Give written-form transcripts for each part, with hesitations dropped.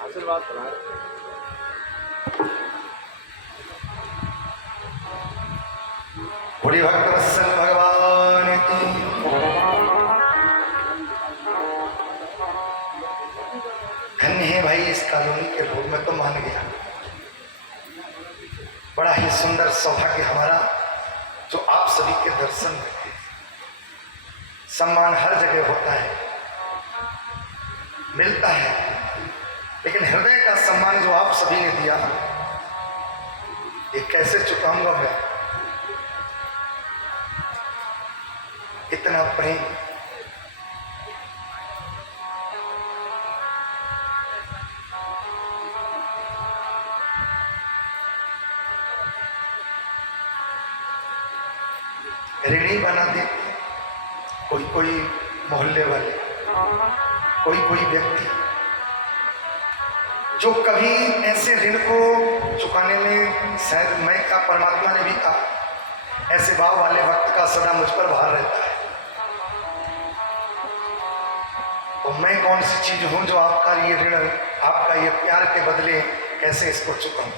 आशीर्वाद बड़ी भक्तवत्सल भगवान की। धन्य है भाई इस कॉलोनी के लोग, मैं तो मान गया। बड़ा ही सुंदर सौभाग्य हमारा जो आप सभी के दर्शन में। सम्मान हर जगह होता है, मिलता है, लेकिन हृदय का सम्मान जो आप सभी ने दिया ये कैसे चुकाऊंगा मैं? इतना प्रेम। ऋणी बना दे कोई कोई मोहल्ले वाले, कोई कोई व्यक्ति जो कभी ऐसे ऋण को चुकाने में, शायद मैं का परमात्मा ने भी कहा, ऐसे भाव वाले वक्त का सदा मुझ पर भार रहता है। तो मैं कौन सी चीज हूं जो आपका ये ऋण, आपका ये प्यार के बदले कैसे इसको चुकाऊं?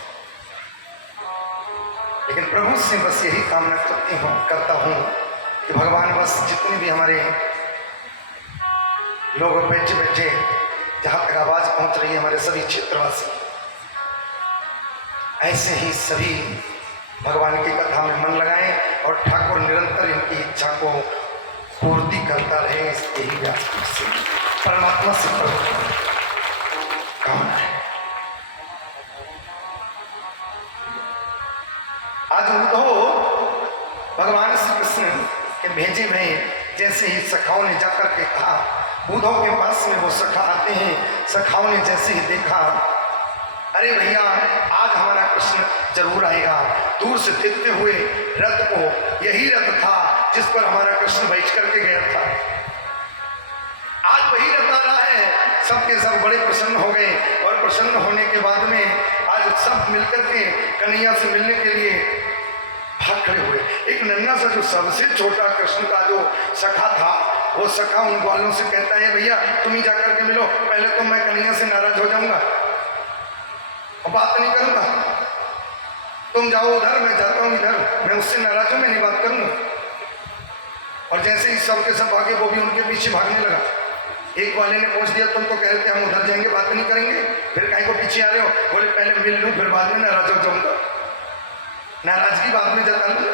लेकिन प्रभु से बस यही कामना करता हूं कि भगवान बस जितने भी हमारे लोग बैठे बैठे जहां तक आवाज पहुंच रही है, हमारे सभी क्षेत्रवासी ऐसे ही सभी भगवान की कथा में मन लगाएं और ठाकुर निरंतर इनकी इच्छा को पूर्ति करता रहे। इसके ही व्यास से परमात्मा से कामना है। आज उद्धव भगवान श्री कृष्ण के भेजे हुए जैसे ही सखाओं ने जाकर के कहा, उद्धव के पास में वो सखा आते हैं। सखाओं ने जैसे ही देखा, अरे भैया आज हमारा कृष्ण जरूर आएगा। दूर से देखते हुए रथ को, यही रथ था जिस पर हमारा कृष्ण बैठ करके गया था, आज वही रथ आ रहा है। सबके सब बड़े प्रसन्न हो गए और प्रसन्न होने के बाद में आज सब मिलकर के कन्हैया से मिलने के लिए भाग खड़े हुए। एक नन्हा सा जो सबसे छोटा कृष्ण का जो सखा था, वो सखा उन ग्वालों से कहता है, भैया तुम ही जाकर के मिलो, पहले तो मैं कन्हैया से नाराज हो जाऊंगा और बात नहीं करूंगा। तुम जाओ उधर, मैं जाता हूं इधर, मैं उससे नाराज हूं, मैं नहीं बात करूंगा। और जैसे ही सब के सब आगे, वो भी उनके पीछे भागने लगा। एक वाले ने पूछ दिया, तुम तो कह रहे थे हम उधर जाएंगे, बात नहीं करेंगे, फिर कहीं को पीछे आ रहे हो? बोले पहले मिल लूं फिर बाद में नाराज हो जाऊंगा, नाराजगी बाद में जता लूंगा।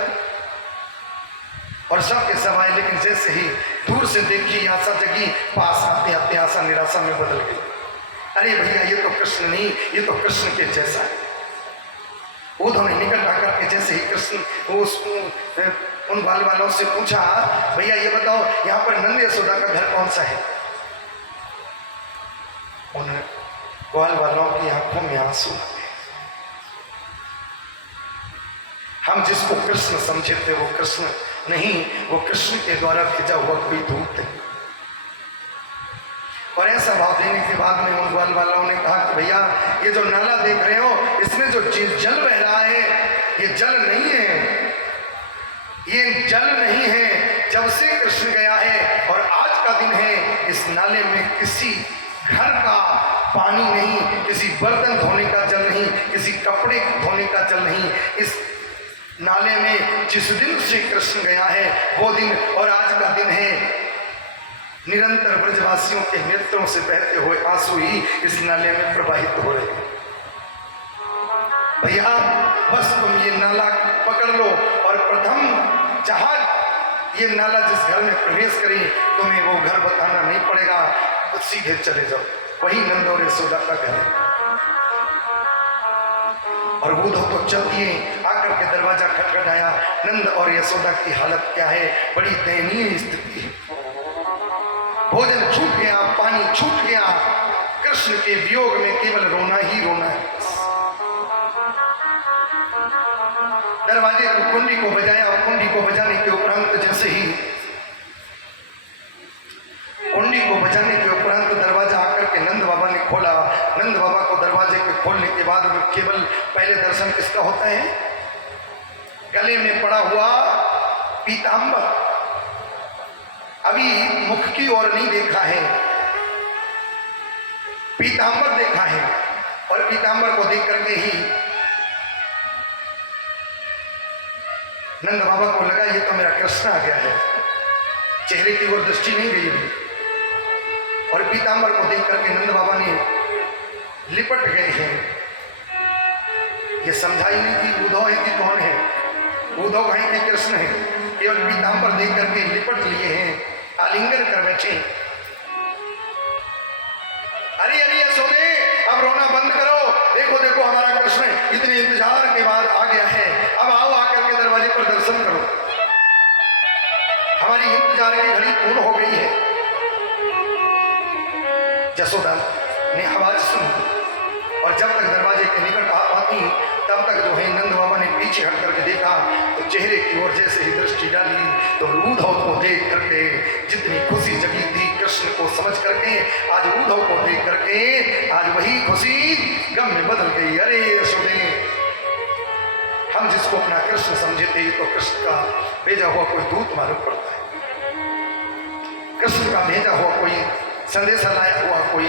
और सब के सब आए, लेकिन जैसे ही दूर से देखी आशा जगी, पास आते आते आशा निराशा में बदल गई। अरे भैया ये तो कृष्ण नहीं, ये तो कृष्ण के जैसा है। उद्धव ने निकट आकर के जैसे ही कृष्ण उन बाल वालों से पूछा, भैया ये बताओ यहाँ पर नंद यशोदा का घर कौन सा है? उन बाल वालों की आंखों में आंसू। हम जिसको कृष्ण समझे थे वो कृष्ण नहीं, वो कृष्ण के द्वारा भेजा हुआ कोई दूत है। और ऐसा भाव देने के बाद में उन बाल वालों ने कहा कि भैया ये जो नाला देख रहे हो, इसमें जो जल बह रहा है, ये जल नहीं है, ये जल नहीं है। जब से कृष्ण गया है और आज का दिन है, इस नाले में किसी घर का पानी नहीं, किसी बर्तन धोने का जल नहीं, किसी कपड़े धोने का जल नहीं। इस नाले में जिस दिन से कृष्ण गया है वो दिन और आज का दिन है। निरंतर ब्रजवासियों के नेत्रों से बहते हुए आंसू ही इस नाले में प्रवाहित हो रहे हैं। भैया बस तुम ये नाला पकड़ लो और प्रथम जहां ये नाला जिस घर में प्रवेश करी, तुम्हें वो घर बताना नहीं पड़ेगा, तो सीधे चले जाओ, वही नंद और यशोदा का घर है। और उद्धव तो चल दिए, आकर के दरवाजा खटखटाया। नंद और यशोदा की हालत क्या है? बड़ी दयनीय स्थिति है। भोजन छूट गया, पानी छूट गया, कृष्ण के वियोग में केवल रोना ही रोना है। दरवाजे को कुंडी को बजाया और कुंडी को बजाने के उपरांत जैसे ही बजाने के उपरांत दरवाजा आकर के नंद बाबा ने खोला। नंद बाबा को दरवाजे के खोलने के बाद केवल पहले दर्शन किसका होता है? गले में पड़ा हुआ पीतांबर। अभी मुख की ओर नहीं देखा है, पीतांबर देखा है। और पीतांबर को देख करके ही नंद बाबा को लगा ये तो मेरा कृष्ण आ गया है, चेहरे की ओर दृष्टि नहीं गई अभी। और पीतांबर को देख करके नंद बाबा ने लिपट गए हैं। ये समझा ही नहीं कि उद्धव है कि कौन है, उद्धव है कि कृष्ण है। केवल पीतांबर देख करके लिपट लिए हैं, आलिंगन कर बैठे। अरे अरे यशोदे, अब रोना बंद करो, देखो देखो हमारा कृष्ण इतने इंतजार के बाद आ गया है, अब आओ आकर के दरवाजे पर दर्शन करो, हमारी इंतजार की घड़ी पूर्ण हो गई है। यशोदा ने आवाज सुनी और जब तक दरवाजे के निकट आ पाती तब तक जो है नंद बाबा ने पीछे हट करके देखा तो चेहरे की ओर जैसे ही दृष्टि डाली तो उद्धव को देख करके जितनी खुशी जगी थी कृष्ण को समझ करके, आज उद्धव को देख करके आज वही खुशी गम में बदल गई। अरे यशोदे, हम जिसको अपना कृष्ण समझे थे तो कृष्ण का भेजा हुआ कोई दूत मालूम पड़ता है, कृष्ण का भेजा हुआ कोई संदेशा लाया हुआ कोई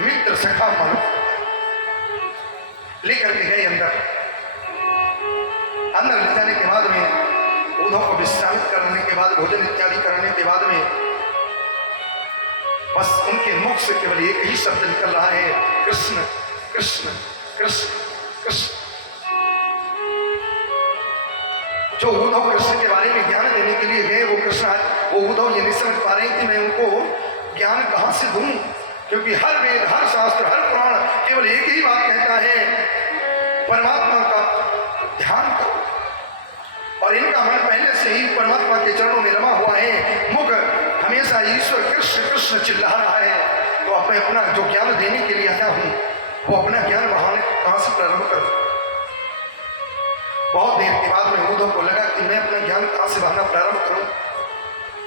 मित्र सखा मालूम लेकर के गए अंदर ले जाने के बाद में उद्धव को विश्रामित करने के बाद भोजन इत्यादि करने के बाद में बस उनके मुख से केवल एक ही शब्द निकल रहा है, कृष्ण कृष्ण कृष्ण कृष्ण। जो उद्धव कृष्ण के बारे में ज्ञान देने के लिए गए वो कृष्ण, वो उद्धव ये नहीं समझ पा रहे कि मैं उनको ज्ञान कहां से दूं, क्योंकि हर वेद हर शास्त्र हर पुराण केवल एक ही बात कहता है, परमात्मा का ध्यान करो। और इनका मन पहले से ही परमात्मा के चरणों में रमा हुआ है, मुख हमेशा ईश्वर कृष्ण कृष्ण चिल्ला रहा है। तो अब मैं अपना जो ज्ञान देने के लिए आया हूं वो अपना ज्ञान बढ़ाने कहां से प्रारंभ करूं। बहुत देर के बाद में उद्धव को लगा कि मैं अपना ज्ञान कहां से बढ़ाना प्रारंभ करूं।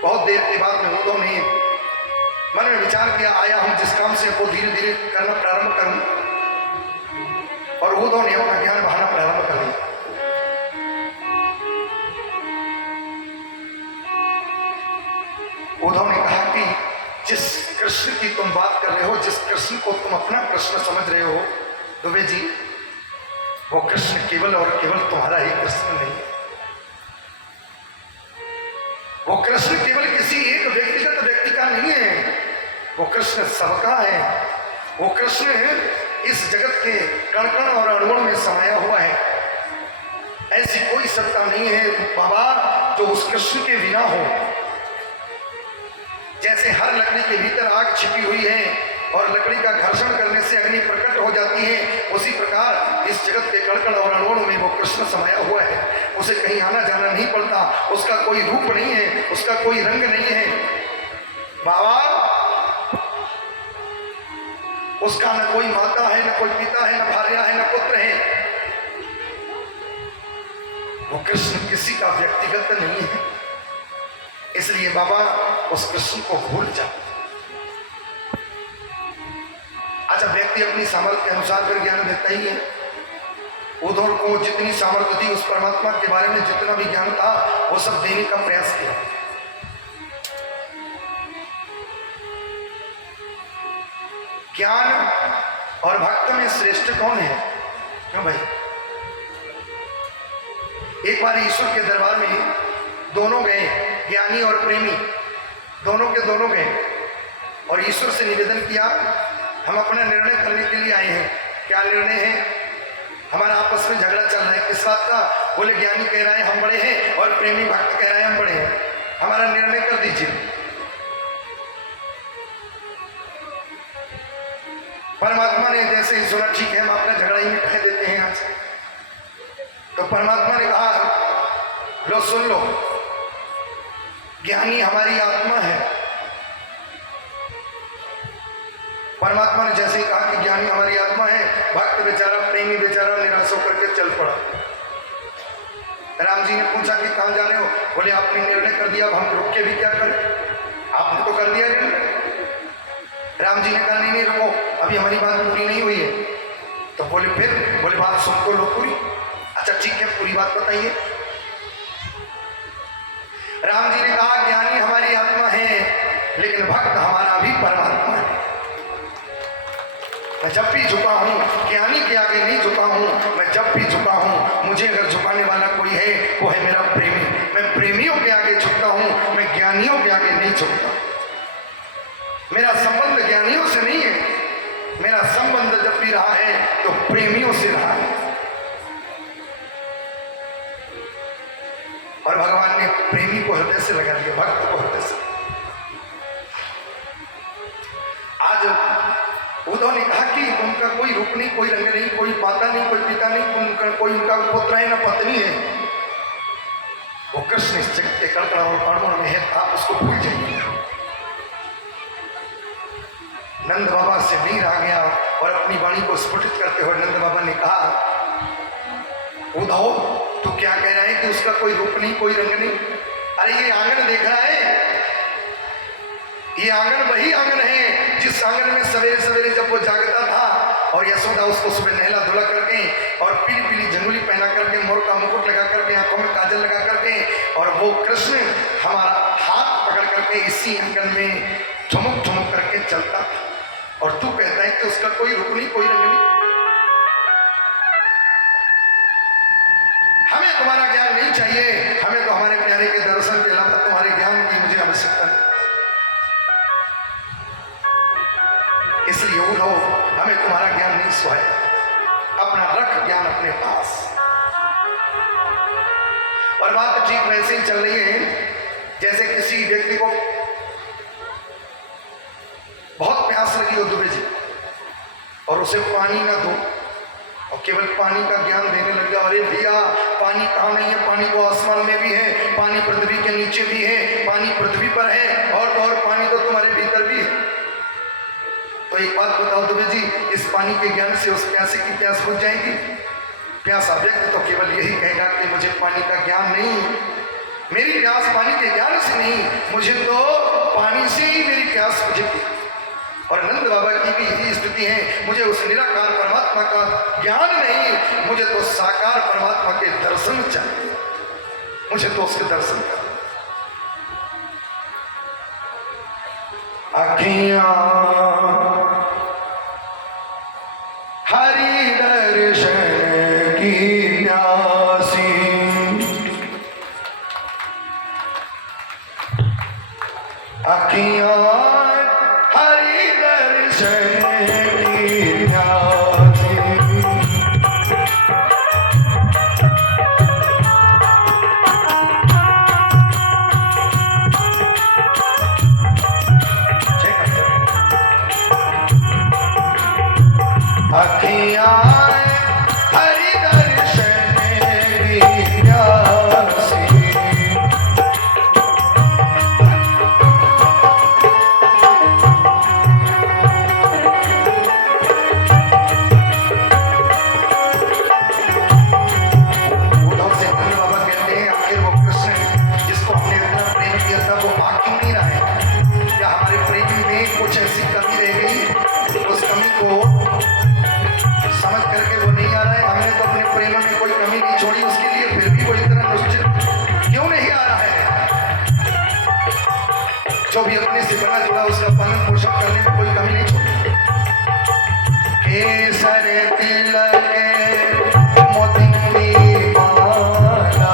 बहुत देर के बाद में उद्धव ने मन में विचार किया, आया हूं जिस काम से वो धीरे धीरे करना प्रारंभ करूं। और उद्धव ने अपना ज्ञान बढ़ाना प्रारंभ कर दिया। उद्धव ने कहा कि जिस कृष्ण की तुम बात कर रहे हो, जिस कृष्ण को तुम अपना कृष्ण समझ रहे हो दुबे जी, वो कृष्ण केवल और केवल तुम्हारा ही कृष्ण नहीं है। वो कृष्ण केवल किसी एक व्यक्तिगत व्यक्ति का नहीं है, वो कृष्ण सबका है। वो कृष्ण इस जगत के कण कण और अणुओं में समाया हुआ है। ऐसी कोई सत्ता नहीं है बाबा जो उस कृष्ण के बिना हो। जैसे हर लकड़ी के भीतर आग छिपी हुई है और लकड़ी का घर्षण करने से अग्नि प्रकट हो जाती है, उसी प्रकार इस जगत के कण कण और अणुओं में वो कृष्ण समाया हुआ है। उसे कहीं आना जाना नहीं पड़ता, उसका कोई रूप नहीं है, उसका कोई रंग नहीं है बाबा। उसका न कोई माता है, न कोई पिता है, न भार्या है, न पुत्र है। वो कृष्ण किसी का व्यक्तिगत नहीं है। इसलिए बाबा उस कृष्ण को भूल जाओ। अच्छा, व्यक्ति अपनी सामर्थ्य के अनुसार फिर ज्ञान देता ही है। उद्धव को जितनी सामर्थ्य थी उस परमात्मा के बारे में जितना भी ज्ञान था वो सब देने का प्रयास किया। ज्ञान और भक्त में श्रेष्ठ कौन है? क्यों भाई? एक बार ईश्वर के दरबार में दोनों गए, ज्ञानी और प्रेमी, दोनों के दोनों गए और ईश्वर से निवेदन किया, हम अपना निर्णय करने के लिए आए हैं। क्या निर्णय है? हमारा आपस में झगड़ा चल रहा है, किस बात का? बोले ज्ञानी कह रहा है हम बड़े हैं और प्रेमी भक्त कह रहा है हम बड़े हैं, हमारा निर्णय कर दीजिए। परमात्मा ने जैसे ही सुना, ठीक है हम अपना झगड़ा ही मिटा देते हैं आज। तो परमात्मा ने कहा, लो सुन लो, ज्ञानी हमारी आत्मा है। परमात्मा ने जैसे ही कहा कि ज्ञानी हमारी आत्मा है, भक्त बेचारा, प्रेमी बेचारा निराश होकर के चल पड़ा। राम जी ने पूछा कि कहां जा रहे हो? बोले आपने निर्णय कर दिया, अब हम रुक के भी क्या करें? आपने तो कर दिया ऋण। राम जी ने कहा नहीं नहीं रुको, अभी हमारी बात पूरी नहीं हुई है। तो बोले फिर, बोले बात सुन को लो पूरी। अच्छा ठीक है, पूरी बात बताइए। राम जी ने कहा ज्ञानी हमारी आत्मा है, लेकिन भक्त हमारा भी परमात्मा है। मैं जब भी झुका हूं, ज्ञानी के आगे नहीं झुका हूं। मैं जब भी झुका हूं, मुझे अगर झुकाने वाला कोई है वो है मेरा प्रेमी। मैं प्रेमियों के आगे झुकता हूं, मैं ज्ञानियों के आगे नहीं झुकता। मेरा संबंध ज्ञानियों से नहीं है, मेरा संबंध जब भी रहा है तो प्रेमियों से रहा है। और भगवान ने प्रेमी को हृदय से लगा दिया, भक्त को हृदय से। आज उद्धव ने कहा कि उनका कोई रूप नहीं, कोई रंग नहीं, कोई माता नहीं, कोई पिता नहीं, कोई उनका पुत्र है ना पत्नी है। वो कृष्ण इस जगत के कण और कण में है, आप उसको भूल जाइए। नंद बाबा से वीर आ गया और अपनी वाणी को स्फुटित करते हुए नंद बाबा ने कहा, उद्धव तू क्या कह रहा है कि उसका कोई रूप नहीं, कोई रंग नहीं? अरे ये आंगन देख रहा है, ये आंगन वही आंगन है जिस आंगन में सवेरे सवेरे जब वो जागता था और यशोदा उसको सुबह नहला धुला करके और पीली पीली झंगुली पहना करके, मोर का मुकुट लगा करके, आंखों में काजल लगा करके, और वो कृष्ण हमारा हाथ पकड़ करके इसी आंगन में झुमुक झुमुक करके चलता था। और तू कहता है कि उसका कोई रूप नहीं, कोई रंग नहीं। हमें तुम्हारा ज्ञान नहीं चाहिए, हमें तो हमारे प्यारे के दर्शन के अलावा तुम्हारे ज्ञान की मुझे आवश्यकता नहीं। इसलिए उद्धव हमें तुम्हारा ज्ञान नहीं सुहाए, अपना रख ज्ञान अपने पास। और बात ठीक वैसे ही चल रही है जैसे किसी व्यक्ति को बहुत प्यास लगी हो दुबे जी, और उसे पानी ना दो और केवल पानी का ज्ञान देने लग जाओ। अरे भैया पानी कहाँ नहीं है, पानी तो आसमान में भी है, पानी पृथ्वी के नीचे भी है, पानी पृथ्वी पर है, और तो और पानी तो तुम्हारे भीतर भी है। तो एक बात बताओ दुबे जी, इस पानी के ज्ञान से उस प्यासे की प्यास बुझ जाएगी? प्यासा व्यक्ति तो केवल यही कहेगा कि मुझे पानी का ज्ञान नहीं, मेरी प्यास पानी के ज्ञान से नहीं, मुझे तो पानी से ही मेरी प्यास बुझेगी। और नंद बाबा की भी यही स्थिति है, मुझे उस निराकार परमात्मा का ज्ञान नहीं, मुझे तो साकार परमात्मा के दर्शन चाहिए, मुझे तो उसके दर्शन कर। अखियां हरि दर्शन की प्यासी, अखियां हरि दर्शन की प्यासी, अखियां हरि दर्शन की प्यासी, समझ करके वो नहीं आ रहा है। हमने तो अपने प्रेम में कोई कमी नहीं छोड़ी उसके लिए, फिर भी कोई इतना निश्चित क्यों नहीं आ रहा है? जो भी अपने से बना जुड़ा उसका पालन पोषण करने में कोई कमी नहीं छोड़ी। केसर तिलक मोती माला,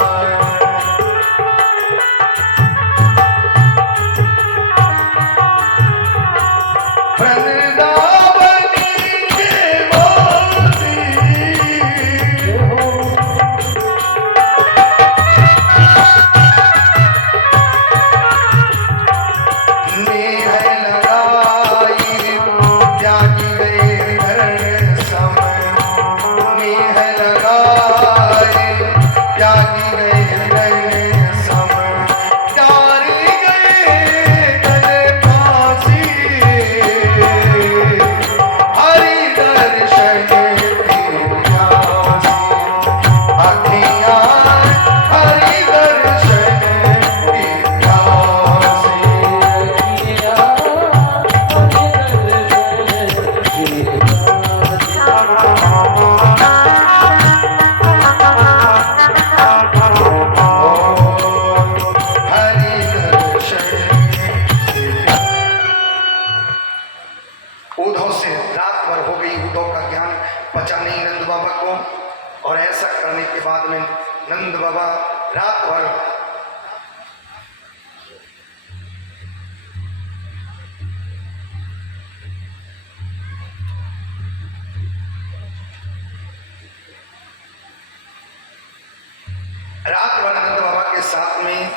रात भर नंद बाबा के साथ में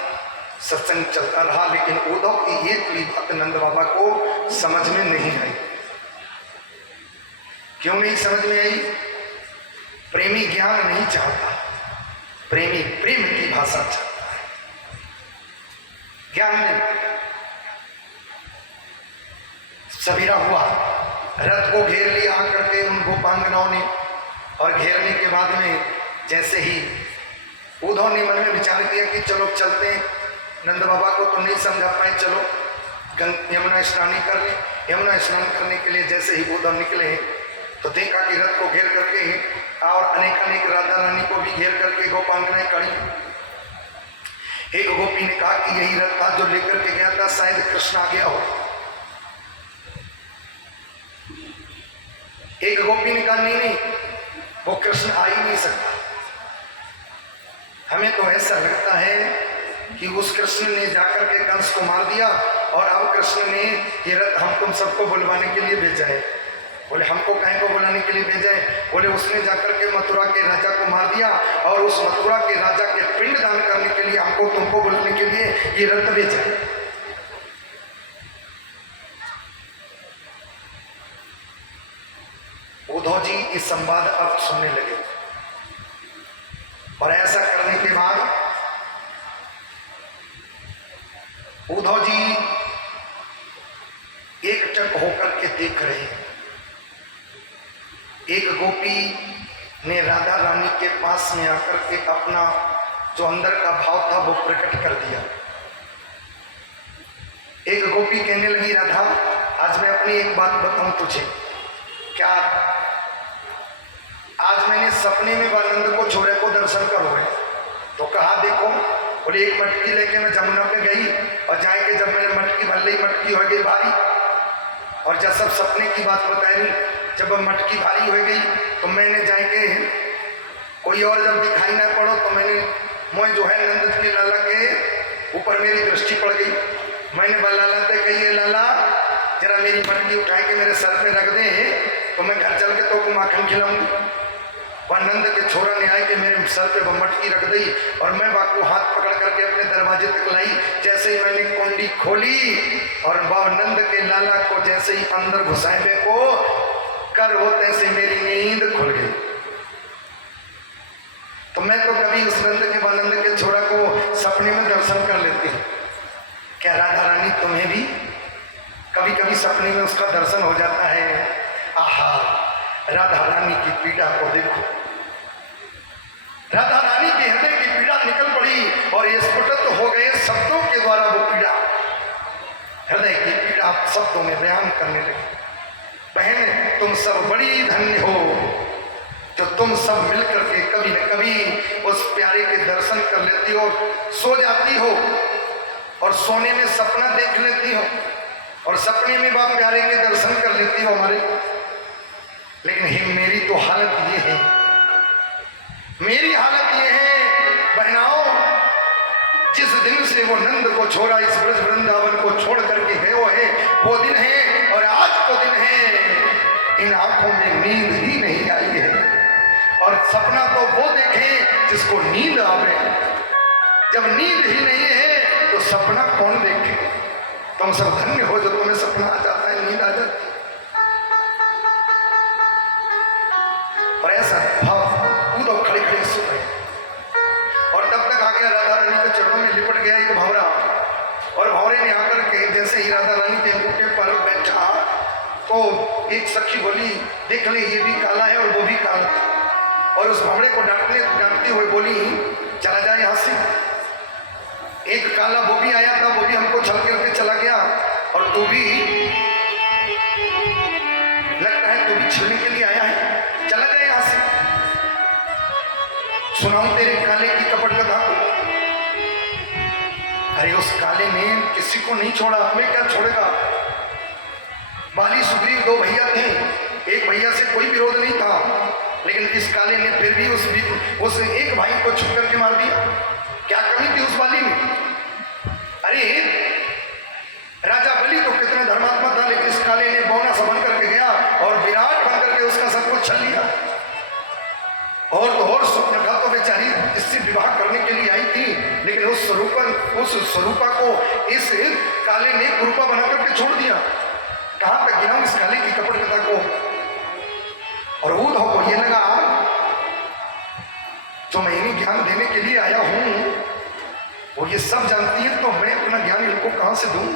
सत्संग चलता रहा, लेकिन उद्धव की एक भी बात नंद बाबा को समझ में नहीं आई। क्यों नहीं समझ में आई? प्रेमी ज्ञान नहीं चाहता, प्रेमी प्रेम की भाषा चाहता है, ज्ञान नहीं। सवेरा हुआ, रथ को घेर लिया आकर के उन गोपांगनाओं ने, और घेरने के बाद में जैसे ही उद्धव ने मन में विचार किया कि चलो चलते हैं, नंद बाबा को तो नहीं समझा पाए, चलो यमुना स्नान कर ले। यमुना स्नान करने के लिए जैसे ही उद्धव निकले तो देखा कि रथ को घेर करके और अनेक राधा रानी को भी घेर करके गोपांगनाएं खड़ी। एक गोपी ने कहा कि यही रथ था जो लेकर के गया था, शायद कृष्ण आ गया हो। एक गोपी ने कहा नहीं, वो कृष्ण आ ही नहीं सकता। हमें तो ऐसा लगता है कि उस कृष्ण ने जाकर के कंस को मार दिया और अब कृष्ण ने ये रथ हम तुम सबको बुलवाने के लिए भेजा है। बोले हमको काहे को बुलाने के लिए भेजा है? बोले उसने जाकर के मथुरा के राजा को मार दिया और उस मथुरा के राजा के पिंड दान करने के लिए हमको तुमको बुलाने के लिए ये रथ भेजा है। उद्धव जी इस संवाद अर्थ सुनने लगे, और ऐसा करने के बाद उद्धव जी एकटक होकर के देख रहे हैं। एक गोपी ने राधा रानी के पास में आकर के अपना जो अंदर का भाव था वो प्रकट कर दिया। एक गोपी कहने लगी, राधा आज मैं अपनी एक बात बताऊं तुझे। क्या? आज मैंने सपने में बानंद को छोरे को दर्शन करोगे? तो कहा देखो। बोले एक मटकी लेके मैं जमुना पे गई और जाके जब मैंने मटकी भर ली, मटकी हो गई भारी, और जब सब सपने की बात बताई, जब मटकी भारी हो गई तो मैंने जाके कोई और जब दिखाई ना पड़ो तो मैंने मोह जो है नंद के लाला के ऊपर मेरी दृष्टि पड़ गई। मैंने लाला से कही है लाला जरा मेरी मटकी उठा के मेरे सर पे रख दे तो मैं घर चल के तो माखन खिलाऊंगी। वह नंद के छोरा ने आए कि मेरे सर पे वो मटकी रख दी और मैं बापू हाथ पकड़ करके अपने दरवाजे तक लाई। जैसे ही मैंने कुंडी खोली और नंद के लाला को जैसे ही अंदर घुसाए को कर होते से मेरी नींद खुल गई। तो मैं तो कभी उस नंद के बानंद के छोरा को सपने में दर्शन कर लेती हूँ। क्या राधा रानी तुम्हें भी कभी कभी सपने में उसका दर्शन हो जाता है? आहा, राधा रानी की पीड़ा को देखो। राधा रानी के हृदय की पीड़ा निकल पड़ी और ये स्फुटित हो गए शब्दों के द्वारा। वो पीड़ा, हृदय की पीड़ा शब्दों में बयान करने लगी। बहन तुम सब बड़ी धन्य हो जो तुम सब मिलकर के कभी न कभी उस प्यारे के दर्शन कर लेती हो, सो जाती हो और सोने में सपना देख लेती हो और सपने में बाप प्यारे के दर्शन कर लेती हो हमारे। लेकिन मेरी तो हालत ये है, मेरी हालत ये है बहनाओं, जिस दिन से वो नंद को छोड़ा, इस ब्रज वृंदावन को छोड़ करके गए है वो दिन है और आज वो दिन है। इन आंखों में नींद ही नहीं आई है और सपना तो वो देखे जिसको नींद आवे। जब नींद ही नहीं है तो सपना कौन देखे? तुम सब धन्य हो जो तुम्हें सपना आ जाता है, नींद आ जाती है। और ऐसा भाव कूदो खड़े खड़े सुन रहे और तब तक आ गया राधा रानी के चरणों में लिपट गया एक भंवरा और भंवरे ने आकर के जैसे ही राधा रानी के अंगूठे पर बैठा तो एक सखी बोली देख ले ये भी काला है और वो भी काला था। और उस भंवरे को डांटते हुए बोली चला जाए यहाँ से। एक काला वो भी आया था, वो भी हमको छल करके चला गया और तू भी लगता है तू भी छलने के लिए आया है, चला जाए यहाँ से। सुनाऊं तेरे काले की कपट कथा। अरे उस काले ने किसी को नहीं छोड़ा, हमें क्या छोड़ेगा? बाली सुग्रीव दो भैया थे, एक भैया से कोई विरोध नहीं था, लेकिन इस काले ने फिर भी उस एक भाई को छुप करके मार दिया। क्या कमी थी उस बाली में? अरे राजा बलि तो कितने धर्मात्मा था, लेकिन इस काले ने बौना सा बन करके गया और विराट बन करके उसका सब कुछ छल लिया। और तो और स्वप्न का तो बेचारी इससे विवाह करने के लिए उस स्वरूपा को इस काले ने रूपा बना करके छोड़ दिया। कहां तक गिरा इस काले की कपटता को। और उद्धव को ये लगा जो मैं इन्हें ज्ञान देने के लिए आया हूं वो ये सब जानती है, तो मैं अपना ज्ञान इनको कहां से दूं।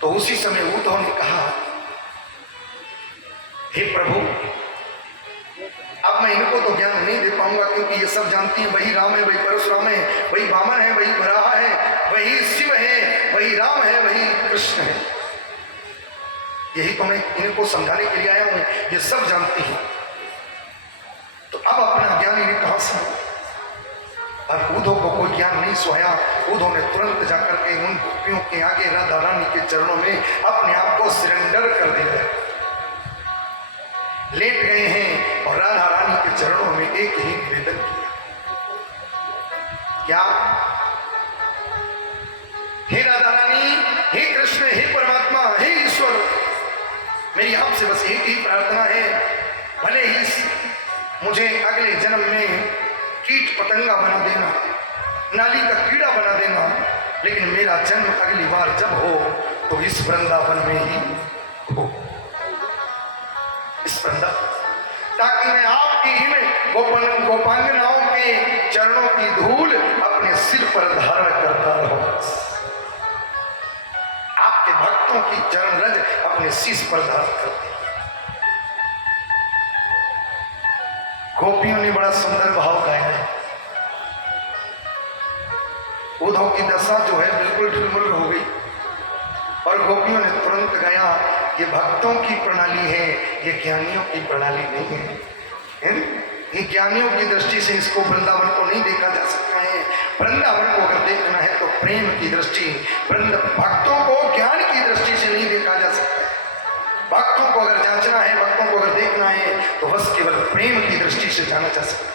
तो उसी समय उद्धव ने कहा, हे प्रभु, अब मैं इनको तो ज्ञान नहीं दे पाऊंगा, क्योंकि ये सब जानती है वही राम है, वही परशुराम है, वही वामन है, वही वराह है, वही शिव है, वही राम है, वही कृष्ण है। यही तो मैं इनको समझाने के लिए आया हूं, ये सब जानती है, तो अब अपना ज्ञान इन्हें कहां से। और उद्धव को कोई ज्ञान नहीं सोया। उद्धव ने तुरंत जाकर के उन गोपियों के आगे राधा रानी के चरणों में अपने आप को सरेंडर कर दिया, लेट गए हैं और राधा रानी के चरणों में एक ही निवेदन किया, क्या? हे राधा रानी, हे कृष्ण, हे परमात्मा, हे ईश्वर, मेरी आपसे बस एक ही प्रार्थना है, भले ही मुझे अगले जन्म में कीट पतंगा बना देना, नाली का कीड़ा बना देना, लेकिन मेरा जन्म अगली बार जब हो तो इस वृंदावन में ही हो, इस वृंदावन, ताकि मैं आपकी इन गोपांगनाओं के चरणों की धूल अपने सिर पर धारण करता रहूं, आपके भक्तों की चरण रज अपने शीश पर धारण करते। गोपियों ने बड़ा सुंदर भाव गाया है। उद्धव की दशा जो है बिल्कुल ढिलमुल हो गई और गोपियों ने तुरंत गाया, ये भक्तों की प्रणाली है, ये ज्ञानियों की प्रणाली नहीं है। ये ज्ञानियों की दृष्टि से इसको वृंदावन को नहीं देखा जा सकता है। वृंदावन को अगर देखना है तो प्रेम की दृष्टि, भक्तों को ज्ञान की दृष्टि से नहीं देखा जा सकता है। भक्तों को अगर जांचना है, भक्तों को अगर देखना है तो बस केवल प्रेम की दृष्टि से जाना जा सकता है।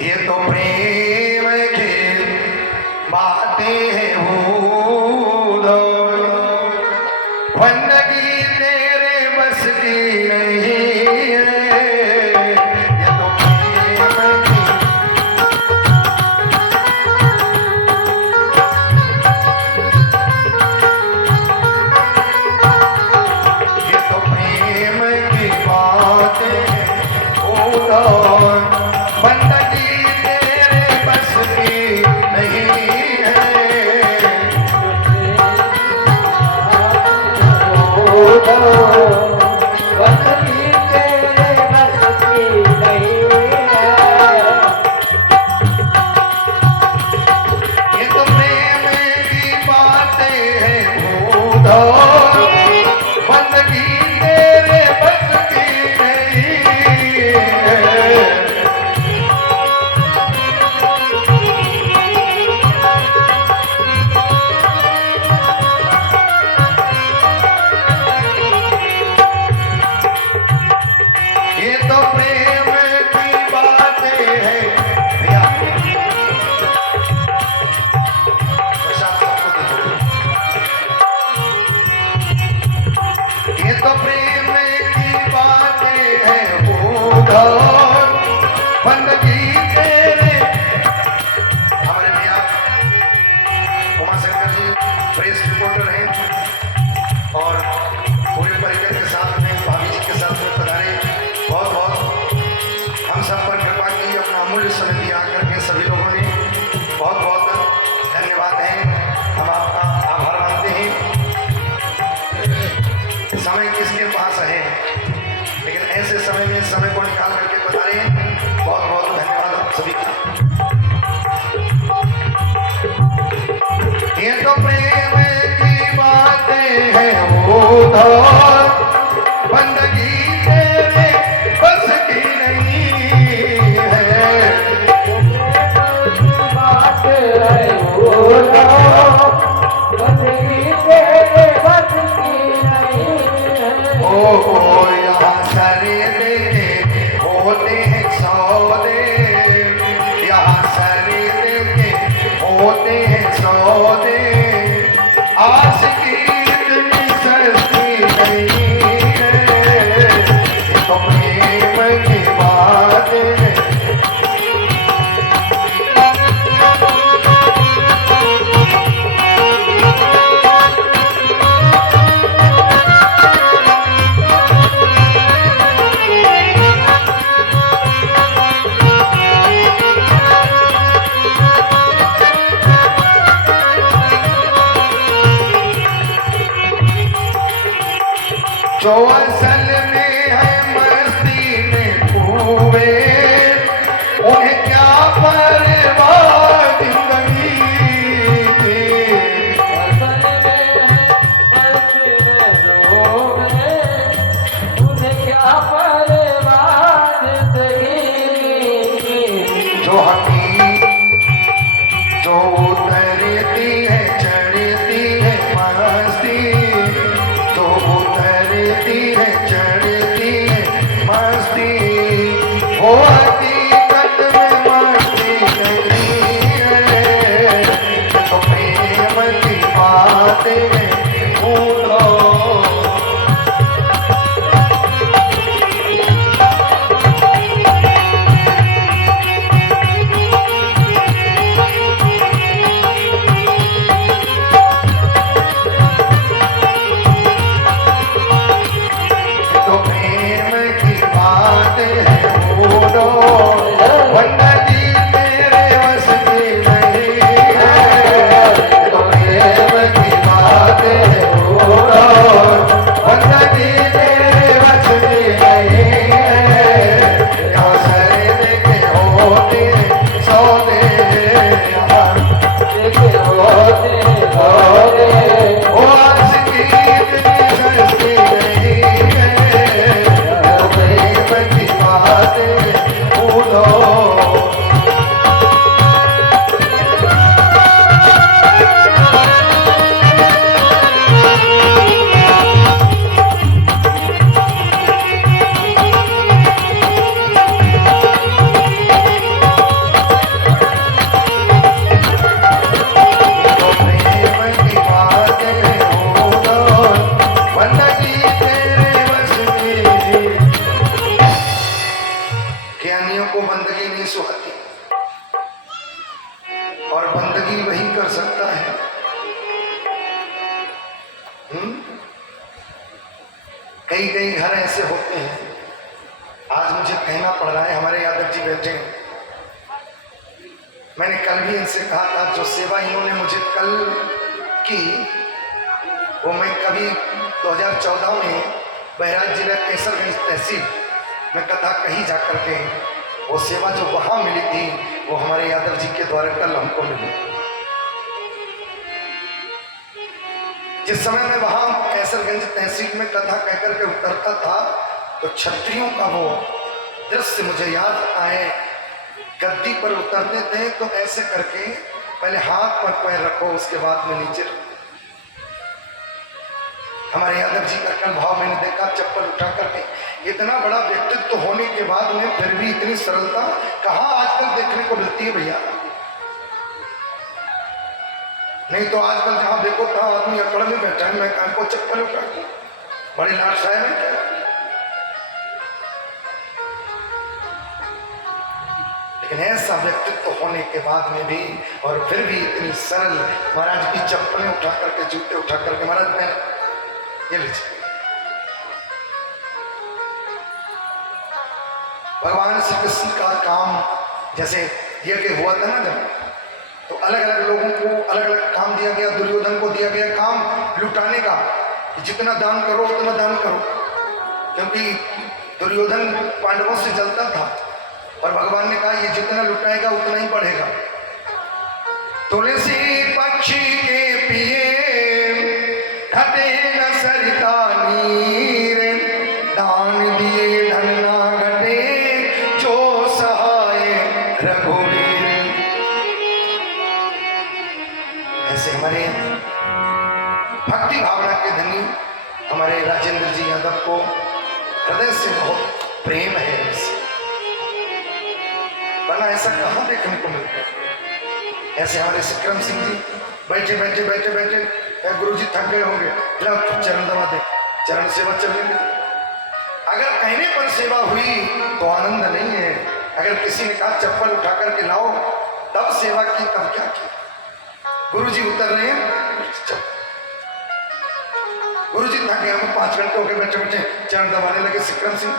ये तो प्रेम की बातें हैं बंदगी तेरे बस की नहीं है। ये तो प्रेम की, ये तो प्रेम की बातें बंदगी समय किसके पास है, लेकिन ऐसे समय में समय को निकाल करके बता रहे हैं। बहुत बहुत धन्यवाद आप सभी का। ये तो प्रेम की बातें हैं उधर, बंदगी तेरे बस की नहीं है। बात है उधर, बंदगी तेरे बस की नहीं है। ओ यहाँ सारे देखे होते हैं सौदे, यहाँ सारे देखे होते हैं सौदे, आशिकी इतनी सस्ती नहीं है। तो प्रेम की जो असल में है मस्ती में डूबे, उन्हें क्या परवाह जिंदगी की। असल में है मस्ती में डूबे, उन्हें क्या परवाह जिंदगी की। जो जो उतरती है चढ़ती है मस्ती, जो उतरती है चढ़ती है मस्ती, वो हकीकत में मस्ती नहीं है। तो प्रेम की बातें भूलो, ज्ञानियों को बंदगी नहीं सुहाती, और बंदगी वही कर सकता है। कई कई घर ऐसे होते हैं, आज मुझे कहना पड़ रहा है, हमारे यादव जी बैठे हैं, मैंने कल भी इनसे कहा था, जो सेवा इन्होंने मुझे कल की वो मैं कभी 2014 में बहराइच जिला केसरगंज तहसील में कथा कही जाकर के वो सेवा जो वहां मिली थी, वो हमारे यादव जी के द्वारा कल हमको मिली। जिस समय मैं वहां कैसरगंज तहसील में कथा कहकर के उतरता था, तो छत्रियों का वो दृश्य मुझे याद आए। गद्दी पर उतरते थे तो ऐसे करके पहले हाथ पर पैर रखो, उसके बाद में नीचे रखो। हमारे यादव जी का कल भाव मैंने देखा, चप्पल उठा करके, इतना बड़ा व्यक्तित्व होने के बाद में फिर भी इतनी सरलता कहाँ आजकल देखने को मिलती है भैया। नहीं तो आजकल जहां देखो तहां आदमी अकड़ में बैठा है, मैं कान को चप्पल उठा के बड़ी लाट साहब है क्या। लेकिन ऐसा व्यक्तित्व होने के बाद में भी और फिर भी इतनी सरल, महाराज की चप्पलें उठा करके, जूते उठा करके, महाराज मैं ये लीजिए। भगवान श्री कृष्ण का काम जैसे यज्ञ हुआ था ना जब, तो अलग अलग लोगों को अलग अलग काम दिया गया। दुर्योधन को दिया गया काम लुटाने का, जितना दान करो उतना दान करो, क्योंकि दुर्योधन पांडवों से जलता था, और भगवान ने कहा ये जितना लुटाएगा उतना ही बढ़ेगा। तुलसी पक्षी के पिए घटे न सरिता नीर, दान दिए धन ना घटे जो सहाय रघुवीर। ऐसे हमारे भक्ति भावना के धनी हमारे राजेंद्र जी यादव को हृदय से बहुत प्रेम है इनसे, वरना ऐसा कहाँ देखने को मिलता है। ऐसे हमारे सिक्रम सिंह जी बैठे बैठे बैठे बैठे गुरु जी थक गए होंगे, चरण दबा दे, चरण सेवा चलने लगी। अगर कहने पर सेवा हुई तो आनंद नहीं है, अगर किसी ने कहा चप्पल उठा करके लाओ तब सेवा की, तब क्या की। गुरु जी उतर रहे हैं, गुरु जी थक गए, हम 5 घंटे हो गए बैठे बैठे, चरण दबाने लगे सिक्रम सिंह।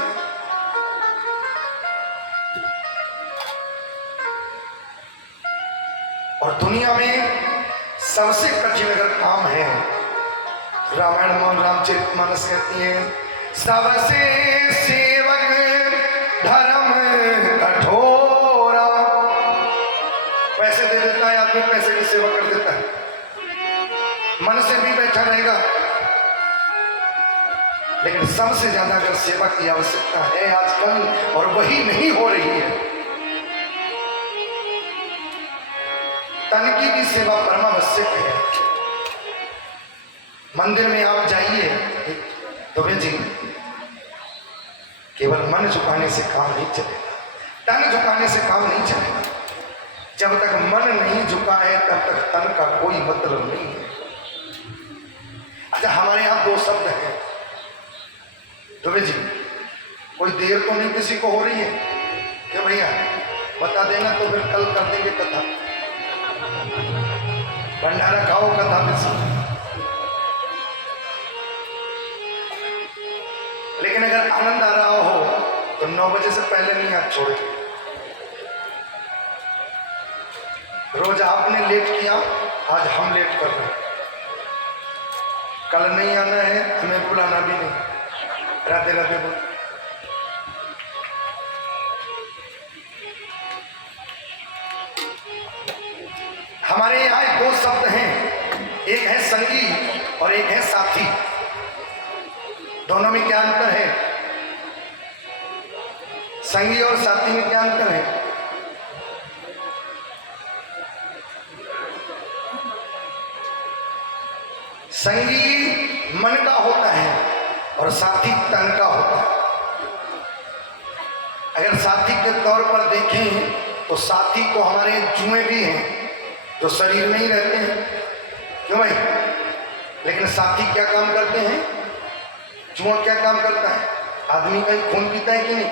और दुनिया में सबसे कठिन अगर काम है, रामायण रामचरितमानस कहती है सबसे सेवक धर्म कठोरा। पैसे दे देता है आदमी, पैसे की सेवा कर देता है, मन से भी बैठा रहेगा, लेकिन सबसे ज्यादा अगर सेवा की आवश्यकता है आजकल और वही नहीं हो रही है, तन की भी सेवा परमावश्यक है। मंदिर में आप जाइए तो जी, केवल मन झुकाने से काम नहीं चलेगा, तन झुकाने से काम नहीं चलेगा। जब तक मन नहीं झुका है तब तक तन का कोई मतलब नहीं है। अच्छा, हमारे यहाँ दो शब्द हैं दुबे जी, कोई देर तो नहीं किसी को हो रही है क्या भैया? बता देना तो फिर कल कर देंगे कथा, भंडारा खाओ कथा में से। लेकिन अगर आनंद आ रहा हो तो 9 बजे से पहले नहीं आप छोड़े। रोज आपने लेट किया, आज हम लेट कर रहे हैं। कल नहीं आना है, हमें बुलाना भी नहीं। राधे राधे बोल। हमारे यहाँ दो शब्द हैं, एक है संगी और एक है साथी। दोनों में क्या अंतर है? संगी और साथी में क्या अंतर है? संगी मन का होता है और साथी तन का होता है। अगर साथी के तौर पर देखें तो साथी को हमारे जुए भी हैं जो शरीर में ही रहते हैं, क्यों भाई? लेकिन साथी क्या काम करते हैं? जुआ क्या काम करता है? आदमी का ही खून पीता है कि नहीं?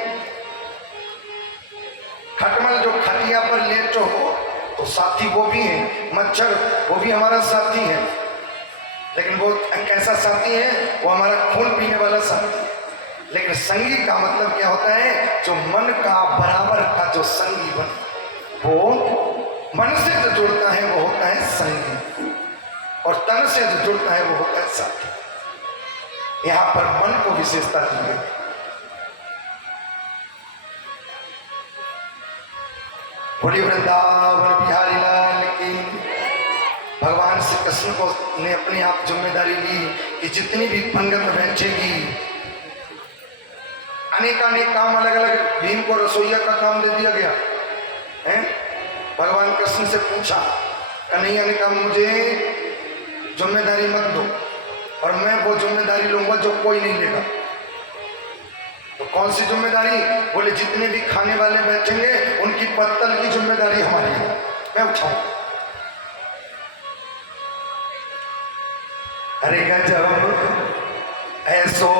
खटमल जो खटिया पर लेट हो तो साथी वो भी है, मच्छर वो भी हमारा साथी है, लेकिन वो कैसा साथी है? वो हमारा खून पीने वाला साथी है। लेकिन संगी का मतलब क्या होता है? जो मन का बराबर का जो संगी बन, वो मन से जो जुड़ता है वो होता है संगी, और तन से जो जुड़ता है वो होता है साथी। यहां पर मन को विशेषता दी गई। बोलिए वृंदावन बिहारी लाल की। भगवान श्री कृष्ण को ने अपने आप जिम्मेदारी ली कि जितनी भी पंगत बैठेगी, अनेक काम अलग अलग, भीम को रसोईया का काम दे दिया गया है। भगवान कृष्ण से पूछा, कन्हैया ने कहा मुझे जिम्मेदारी मत दो और मैं वो जिम्मेदारी लूंगा जो कोई नहीं लेगा। तो कौन सी जिम्मेदारी? बोले जितने भी खाने वाले बैठेंगे उनकी पत्तल की जिम्मेदारी हमारी है, मैं उठाऊंगा। अरे गजब, ऐसो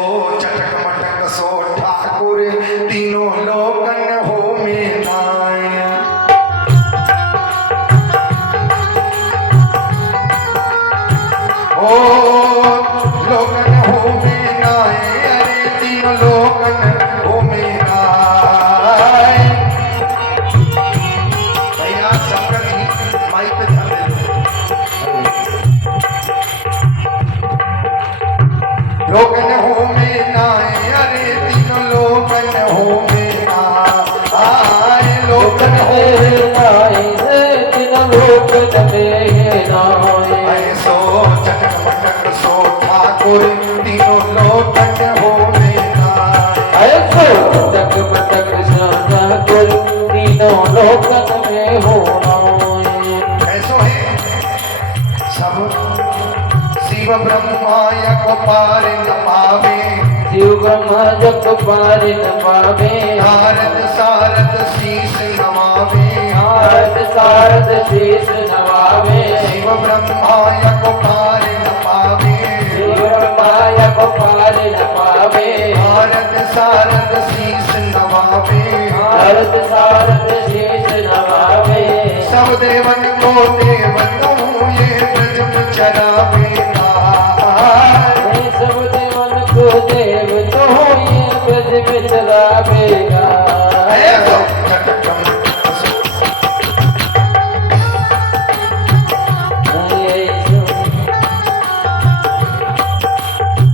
चटक मटक सो ठाकुर, तीनों लोकन हो में नाय। ओ लोकन हो में नाय, अरे तीनों लोकन हो में नाय। भैया सबका माइक पे ध्यान दे दो। लोकन हो में नाय, अरे तीनों लोकन हो में नाय। लोकन हो में नाय, तीनों लोकन में नाय। ऐसो चटक मटक सो ठाकुर, तीनों लोकन हो में नाय। ऐसो चटक मटक सो ठाकुर, तीनों लोकन में हो नाय। ऐसो है सब शिव ब्रह्माय को पार न पावे, शिव ब्रह्माय को पार न पावे। नारद सारद शीश नवावे, नारद सारद शीश नवावे। शिव ब्रह्माय को पार न पावे, शिव ब्रह्माय को पार न पावे। नारद सारद शीश नवावे, नारद सारद शीश नवावे। सब देवन को देव तू ये ब्रज में चरावे। सब देवन को देव तो ये ब्रज में चरावेगा।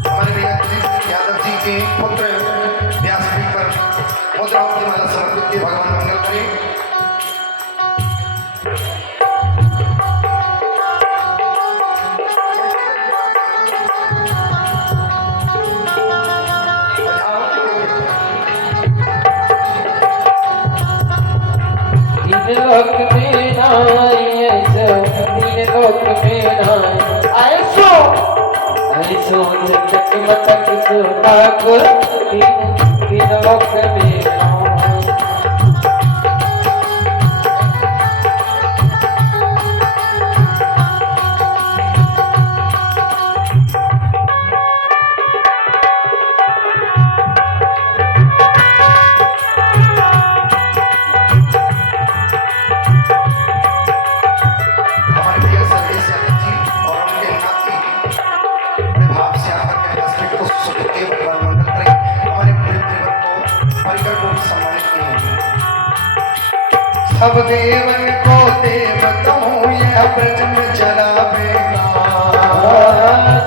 हमारे भैया यादव जी के तीन लोक में नाई ऐसो तीन लोक में नाई ऐसो ऐसो झटक मटक सो ठाकुर तीन लोक में नाई हमारे भैया सर्वेश यादव जी और उनके नाती अपने भाव से आकर के हस्बैंड को सुखदेव भगवान मंगल करें। हमारे पूरे परिवार को परिकर को भी सम्मानित किए। सब देवन को देव कहूँ यह ब्रज में चलावेगा।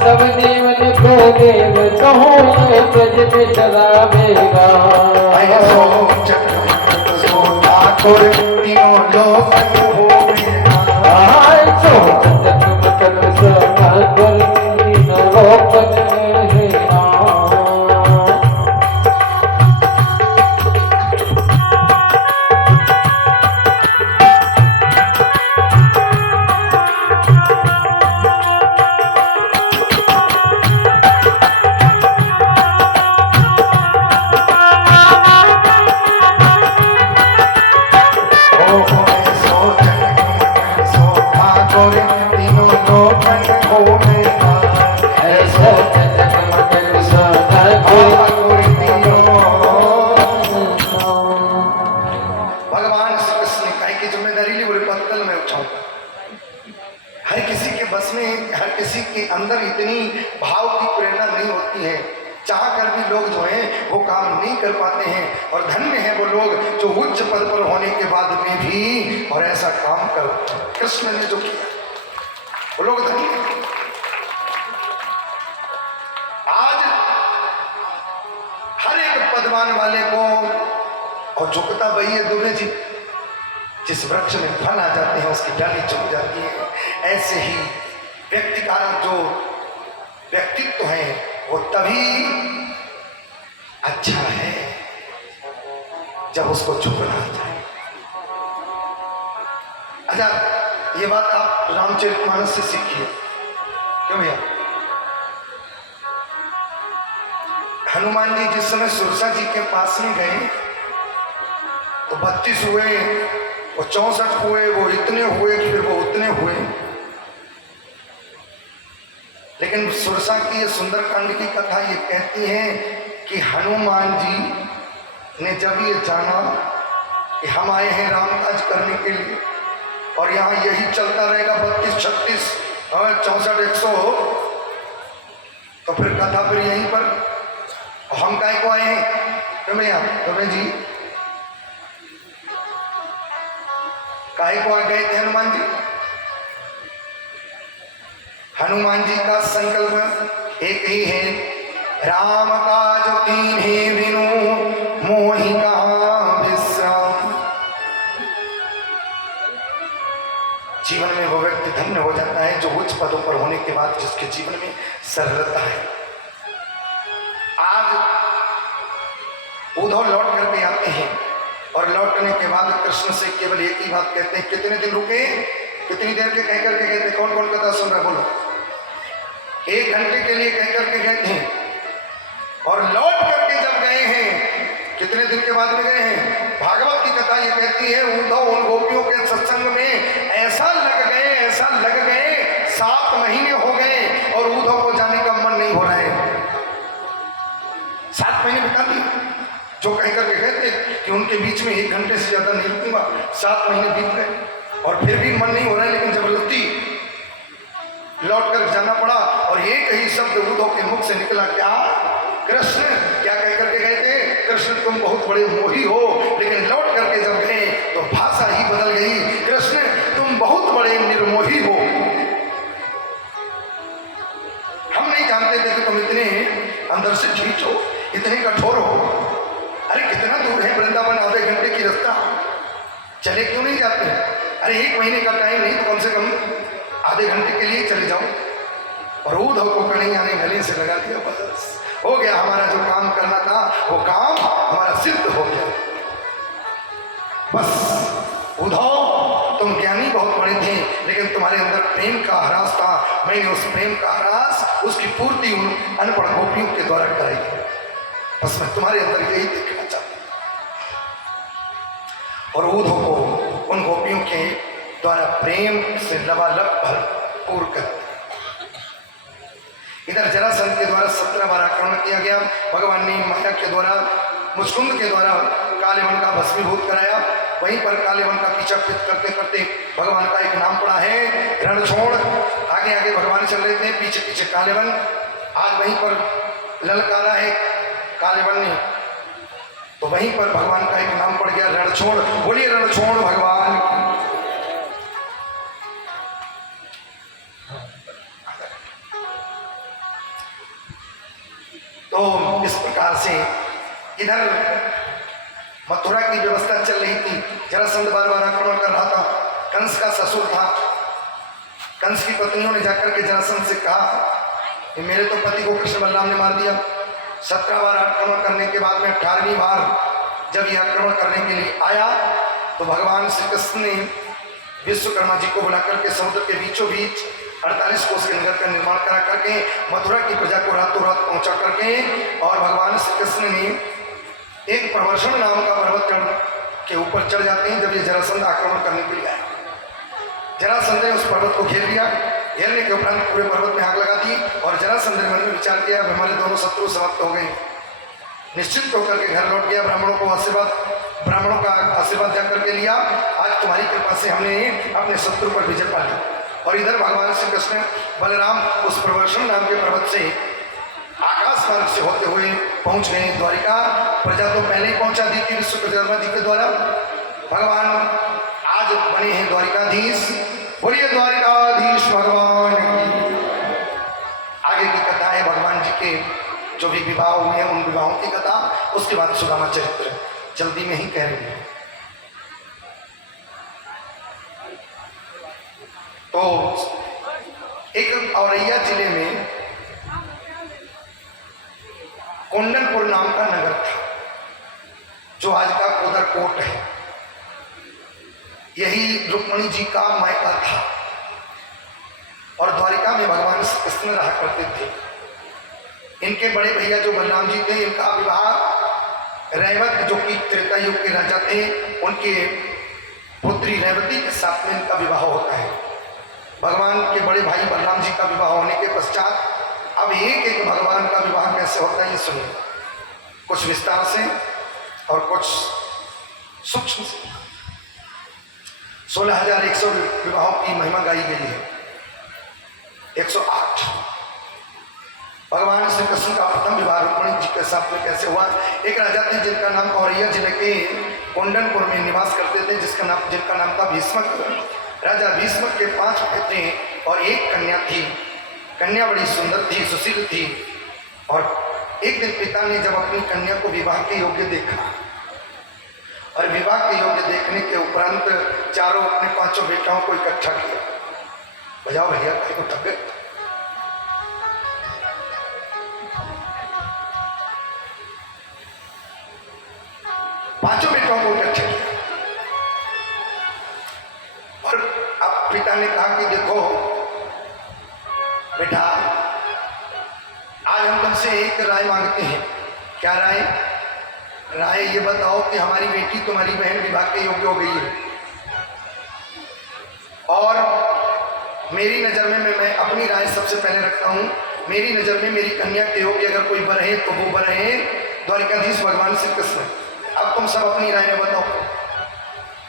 सब देवन को देव कहूँ ये ब्रज में चलावेगा। ऐसो चक्रवर्ती सो ठाकुर तीनों लोक होवेगा। ऐसो झटक मटक सो ठाकुर तीन लोक में नाई ऐसो झटक मटक सो ठाकुर भगवान श्री कृष्ण ने कहा कि जिम्मेदारी ली बोले पत्तल में उठाऊंगा। हर किसी के बस में हर किसी के अंदर इतनी भाव की प्रेरणा नहीं होती है। चाह कर भी लोग जो हैं वो काम नहीं कर पाते हैं और धन्य है वो लोग जो उच्च पद पर होने के बाद में भी और ऐसा काम कर कृष्ण ने जो किया वो लोग धन्य हैं। आज हर एक पदवान वाले को और झुकता भैया दुबे जी जिस वृक्ष में फल आ जाते हैं उसकी डाली झुक जाती है। ऐसे ही व्यक्ति का जो व्यक्तित्व है वो तभी अच्छा है जब उसको झुकना आता है। अच्छा ये बात आप रामचरितमानस से सीखिए। क्यों भैया? हनुमान जी जिस समय सुरसा जी के पास में गए तो 32 हुए, वो 64 हुए, वो इतने हुए, फिर वो उतने हुए। लेकिन सुरसा की ये सुंदरकांड की कथा ये कहती है कि हनुमान जी ने जब ये जाना कि हम आए हैं राम काज करने के लिए और यहाँ यही चलता रहेगा 32, 36, 64, 100 तो फिर कथा फिर यहीं पर हम काय को आए हैं? तुम्हें जी काय को आ गए थे हनुमान जी? हनुमान जी का संकल्प एक ही है, राम काज कीन्हे बिनु मोहि कहाँ विश्राम। जीवन में वो व्यक्ति धन्य हो जाता है जो उच्च पदों पर होने के बाद जिसके जीवन में सरलता है। आज उद्धव लौट करके आते हैं और लौटने के बाद कृष्ण से केवल एक ही बात कहते हैं, कितने दिन रुके? कितनी देर के कह करके गए थे? कौन कौन कथा सुन रहा बोलो? 1 घंटे के लिए कह करके गए थे और लौट करके जब गए हैं कितने दिन के बाद में गए हैं? भागवत की कथा ये कहती है उद्धव उन गोपियों के सत्संग में ऐसा लग गए 7 महीने हो गए और उद्धव को जाने का मन नहीं हो रहा है। 7 महीने बिता दिए जो कह करके गए थे कि उनके बीच में 1 घंटे से ज्यादा नहीं रुकूंगा। 7 महीने बीत गए और फिर भी मन नहीं हो रहा है, लेकिन जबरदस्ती लौट कर जाना पड़ा। और एक ही शब्द उद्धव के मुख से निकला, क्या कृष्ण? क्या कह करके गए थे? कृष्ण तुम बहुत बड़े मोही हो। लेकिन लौट करके जब गए तो भाषा ही बदल गई, कृष्ण तुम बहुत बड़े निर्मोही हो। हम नहीं जानते थे कि तुम इतने अंदर से ठीक हो, इतने कठोर हो। अरे कितना दूर है वृंदावन, आधे घंटे की रास्ता, चले क्यों नहीं जाते? अरे 1 महीने का टाइम नहीं तो कम से कम आधे घंटे के लिए चले जाओ। और उद्धव को कन्हैया ने गले से लगा दिया, बस हो गया, हमारा जो काम करना था वो काम हमारा सिद्ध हो गया। बस उद्धव तुम ज्ञानी बहुत बड़े थे, लेकिन तुम्हारे अंदर प्रेम का ह्रास था। मैंने उस प्रेम का ह्रास, उसकी पूर्ति उन अनपढ़ गोपियों के द्वारा कराई है। बस मैं तुम्हारे अंदर यही देखना चाहता हूं। और उद्धव को उन गोपियों के द्वारा प्रेम से लबालब भरपूर कर। इधर जरासंध के द्वारा 17 बार आक्रमण किया गया। भगवान ने माया के द्वारा, मुचकुंद के द्वारा कालेवन का भस्मीभूत कराया। वहीं पर कालेवन का पीछा करते करते भगवान का एक नाम पड़ा है रणछोड़। आगे आगे भगवान चल रहे थे, पीछे पीछे कालेवन। आज वहीं पर ललकारा है कालेवन ने, तो वहीं पर भगवान का एक नाम पड़ गया रणछोड़। बोलिए रणछोड़ भगवान। तो इस प्रकार से इधर मथुरा की व्यवस्था चल रही थी। जरासंध बार बार आक्रमण कर रहा था। कंस का ससुर था। कंस की पत्नियों ने जाकर के जरासंध से कहा कि मेरे तो पति को कृष्ण बलराम ने मार दिया। 17 बार आक्रमण करने के बाद में 18वीं बार जब यह आक्रमण करने के लिए आया, तो भगवान श्री कृष्ण ने विश्वकर्मा जी को बुलाकर के समुद्र के बीचों बीच 48 कोस के नगर का निर्माण करा करके मथुरा की प्रजा को रातों रात पहुंचा करके, और भगवान श्री कृष्ण ने एक प्रवर्षण नाम का पर्वत के ऊपर चढ़ जाते हैं। जब ये जरासंध आक्रमण करने के लिए आए, जरासंध ने उस पर्वत को घेर लिया। घेरने के उपरांत पूरे पर्वत में आग लगा दी, और जरासंध ने मन में विचार किया हमारे दोनों शत्रु समाप्त हो गए। निश्चिंत होकर के घर लौट गया। ब्राह्मणों का आशीर्वाद जाकर के लिया। आज तुम्हारी कृपा से हमने अपने शत्रु पर विजय पा ली। और इधर भगवान श्री कृष्ण बलराम उस प्रवर्षण नाम के पर्वत से आकाश मार्ग से होते हुए पहुंच गए द्वारिका। प्रजा तो पहले ही पहुंचा दी थी विश्वकर्मा जी के द्वारा। भगवान आज बने हैं द्वारिकाधीश। बोलिए द्वारिकाधीश भगवान की। आगे की कथा है भगवान जी के जो भी विवाह हुए हैं उन विवाहों की कथा। उसके बाद सुदामा चरित्र जल्दी में ही कह रही है। तो एक औरैया जिले में कुंडनपुर नाम का नगर था, जो आज का कोदरकोट है। यही रुक्मणी जी का मायका था, और द्वारिका में भगवान श्री कृष्ण रहा करते थे। इनके बड़े भैया जो बलराम जी थे, इनका विवाह रैवत जो कि त्रेता युग के राजा थे, उनके पुत्री रेवती के साथ में इनका विवाह होता है। भगवान के बड़े भाई बलराम जी का विवाह होने के पश्चात अब एक एक भगवान का विवाह कैसे होता है ये सुनिए, कुछ विस्तार से और कुछ सूक्ष्म से। 16,100 विवाहों की महिमा गाई गई है। 108 भगवान श्री कृष्ण का प्रथम विवाह रुक्मिणी जी के साथ में कैसे हुआ। एक राजा थे जिनका नाम औरैया जिले के कुंडनपुर में निवास करते थे, जिनका नाम था भीष्मक। राजा भीष्मक के 5 पुत्र और एक कन्या थी। कन्या बड़ी सुंदर थी, सुशील थी। और एक दिन पिता ने जब अपनी कन्या को विवाह के योग्य देखा, और विवाह के योग्य देखने के उपरांत चारों अपने 5 बेटाओं को इकट्ठा किया। बजाओ भैया को थक गए। पांचों बेटाओं को इकट्ठा किया, और अब पिता ने कहा कि देखो बेटा, आज हम तुमसे एक राय मांगते हैं। क्या राय? राय ये बताओ कि हमारी बेटी तुम्हारी बहन विवाह के योग्य हो गई है, और मेरी नज़र में मैं अपनी राय सबसे पहले रखता हूँ। मेरी नज़र में मेरी कन्या के योग्य अगर कोई वर है तो वो वर है द्वारिकाधीश भगवान श्री कृष्ण। अब तुम सब अपनी राय में बताओ।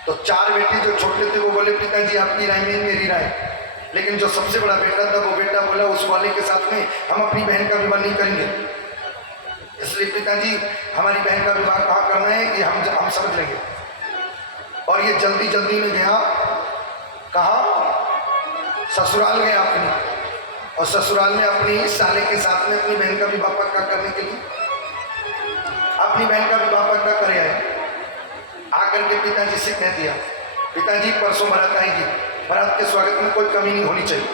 तो 4 बेटे जो छोटे थे वो बोले पिताजी आपकी राय में मेरी राय। लेकिन जो सबसे बड़ा बेटा था वो बेटा बोला उस वाले के साथ में हम अपनी बहन का विवाह नहीं करेंगे। इसलिए पिताजी हमारी बहन का विवाह कहाँ करना है ये हम समझ लेंगे। और ये जल्दी जल्दी में गया, कहा ससुराल गया अपनी, और ससुराल में अपनी साले के साथ में अपनी बहन का विवाह पक्का करने के लिए अपनी बहन का विवाह पक्का करे आए। आकर के पिताजी से कह दिया, पिताजी परसों बारात आएगी, बारात के स्वागत में कोई कमी नहीं होनी चाहिए।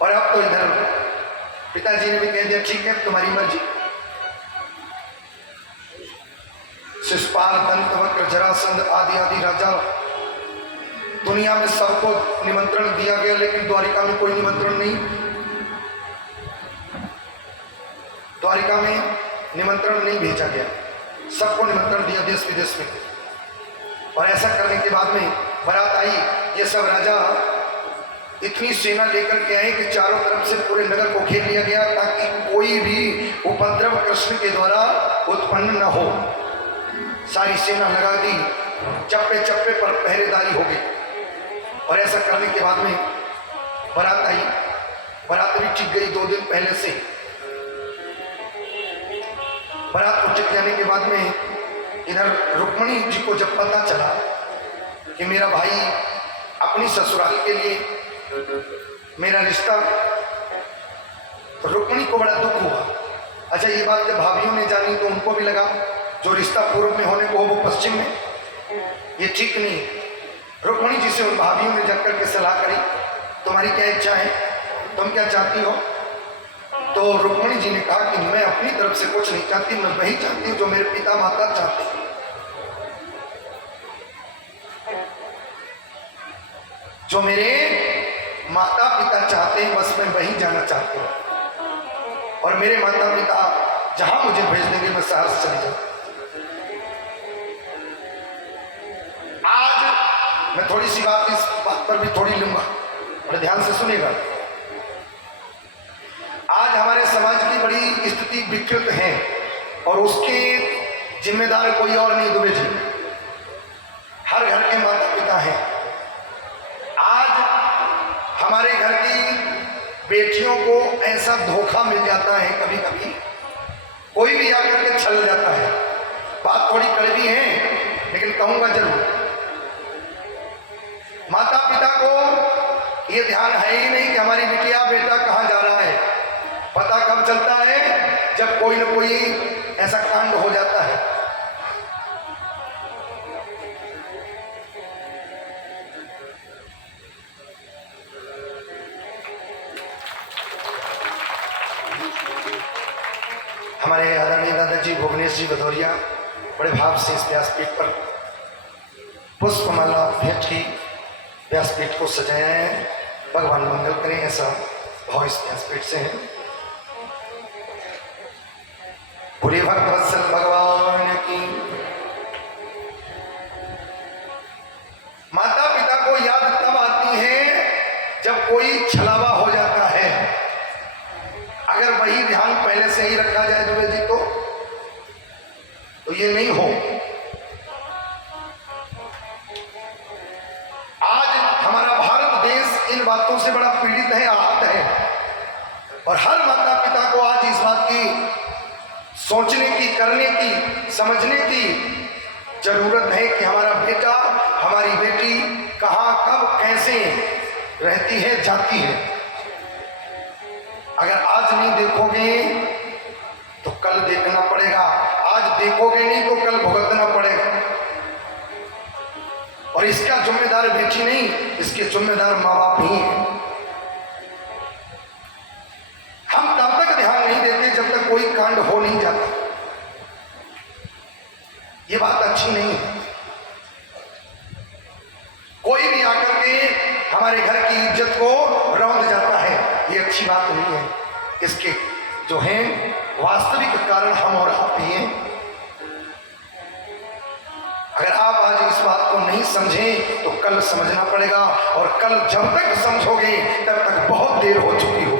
और अब तो इधर पिताजी ने भी कह दिया ठीक है तुम्हारी मर्जी। शिशुपाल, दंतवक्र, जरासंध आदि आदि राजा दुनिया में सबको निमंत्रण दिया गया, लेकिन द्वारिका में कोई निमंत्रण नहीं। द्वारिका में निमंत्रण नहीं भेजा गया, सबको निमंत्रण दिया देश विदेश में। और ऐसा करने के बाद में बारात आई, ये सब राजा इतनी सेना लेकर के आए कि चारों तरफ से पूरे नगर को घेर लिया गया ताकि कोई भी उपद्रव कृष्ण के द्वारा उत्पन्न न हो। सारी सेना लगा दी, चप्पे चप्पे पर पहरेदारी हो गई। और ऐसा करने के बाद में बारात आई, बारात भी टिक गई 2 दिन पहले से। बारात को टिक जाने के बाद में इधर रुक्मणी जी को जब पता चला कि मेरा भाई अपनी ससुराल के लिए मेरा रिश्ता, तो रुक्मणी को बड़ा दुख हुआ। अच्छा, ये बात जब भाभीियों ने जानी तो उनको भी लगा जो रिश्ता पूर्व में होने को वो पश्चिम में, ये ठीक नहीं। रुक्मणी जी से उन भाभीियों ने जाकर के सलाह करी, तुम्हारी क्या इच्छा है, तुम क्या चाहती हो? तो रुक्मणी जी ने कहा कि मैं अपनी तरफ से कुछ नहीं चाहती, मैं वही चाहती हूँ जो मेरे पिता माता चाहते हैं। जो मेरे माता पिता चाहते हैं बस मैं वहीं जाना चाहती हूँ, और मेरे माता पिता जहां मुझे भेज देंगे मैं शहर से चली जाऊँ। आज मैं थोड़ी सी बात इस बात पर भी थोड़ी लूंगा, बड़े ध्यान से सुनेगा। आज हमारे समाज की बड़ी स्थिति विकृत है और उसके जिम्मेदार कोई और नहीं, दुबे जी। हर घर के माता पिता हैं। आज हमारे घर की बेटियों को ऐसा धोखा मिल जाता है, कभी कभी कोई भी आकर के छल जाता है। बात थोड़ी कड़वी है लेकिन कहूंगा जरूर। माता पिता को ये ध्यान है ही नहीं कि हमारी बिटिया बेटा कहाँ जा रहा है। पता कब चलता है? जब कोई न कोई ऐसा कांड हो जाता है। हमारे आदरणीय दादाजी भुवनेश जी भदौरिया बड़े भाव से इस व्यासपीठ पर पुष्पमाला भेंट की व्यासपीठ को सजाया है। भगवान मंगल करें, ऐसा भाव इस व्यासपीठ से है। पूरे भक्त वत्सल भगवान की। माता पिता को याद तब आती है जब कोई छलावा हो जाता है। अगर वही ध्यान पहले से ही रखा जाए दुबे जी तो ये नहीं हो। आज हमारा भारत देश इन बातों से बड़ा पीड़ित है, आहत है, और हर माता पिता को आज इस बात की सोचने की, करने की, समझने की जरूरत है कि हमारा बेटा, हमारी बेटी कहां, कब, कैसे रहती है, जाती है। अगर आज नहीं देखोगे तो कल देखना पड़ेगा, आज देखोगे नहीं तो कल भुगतना पड़ेगा। और इसका जिम्मेदार बेटी नहीं, इसके जिम्मेदार माँ बाप ही हैं। हम तब तक ध्यान नहीं देते जब तक कोई कांड हो नहीं जाता। ये बात अच्छी नहीं है। कोई भी आकर के हमारे घर की इज्जत को रौंद जाता है, ये अच्छी बात नहीं है। इसके जो हैं वास्तविक कारण हम और आप ही हैं। अगर आप आज इस बात को नहीं समझें तो कल समझना पड़ेगा, और कल जब तक समझोगे तब तक बहुत देर हो चुकी हो।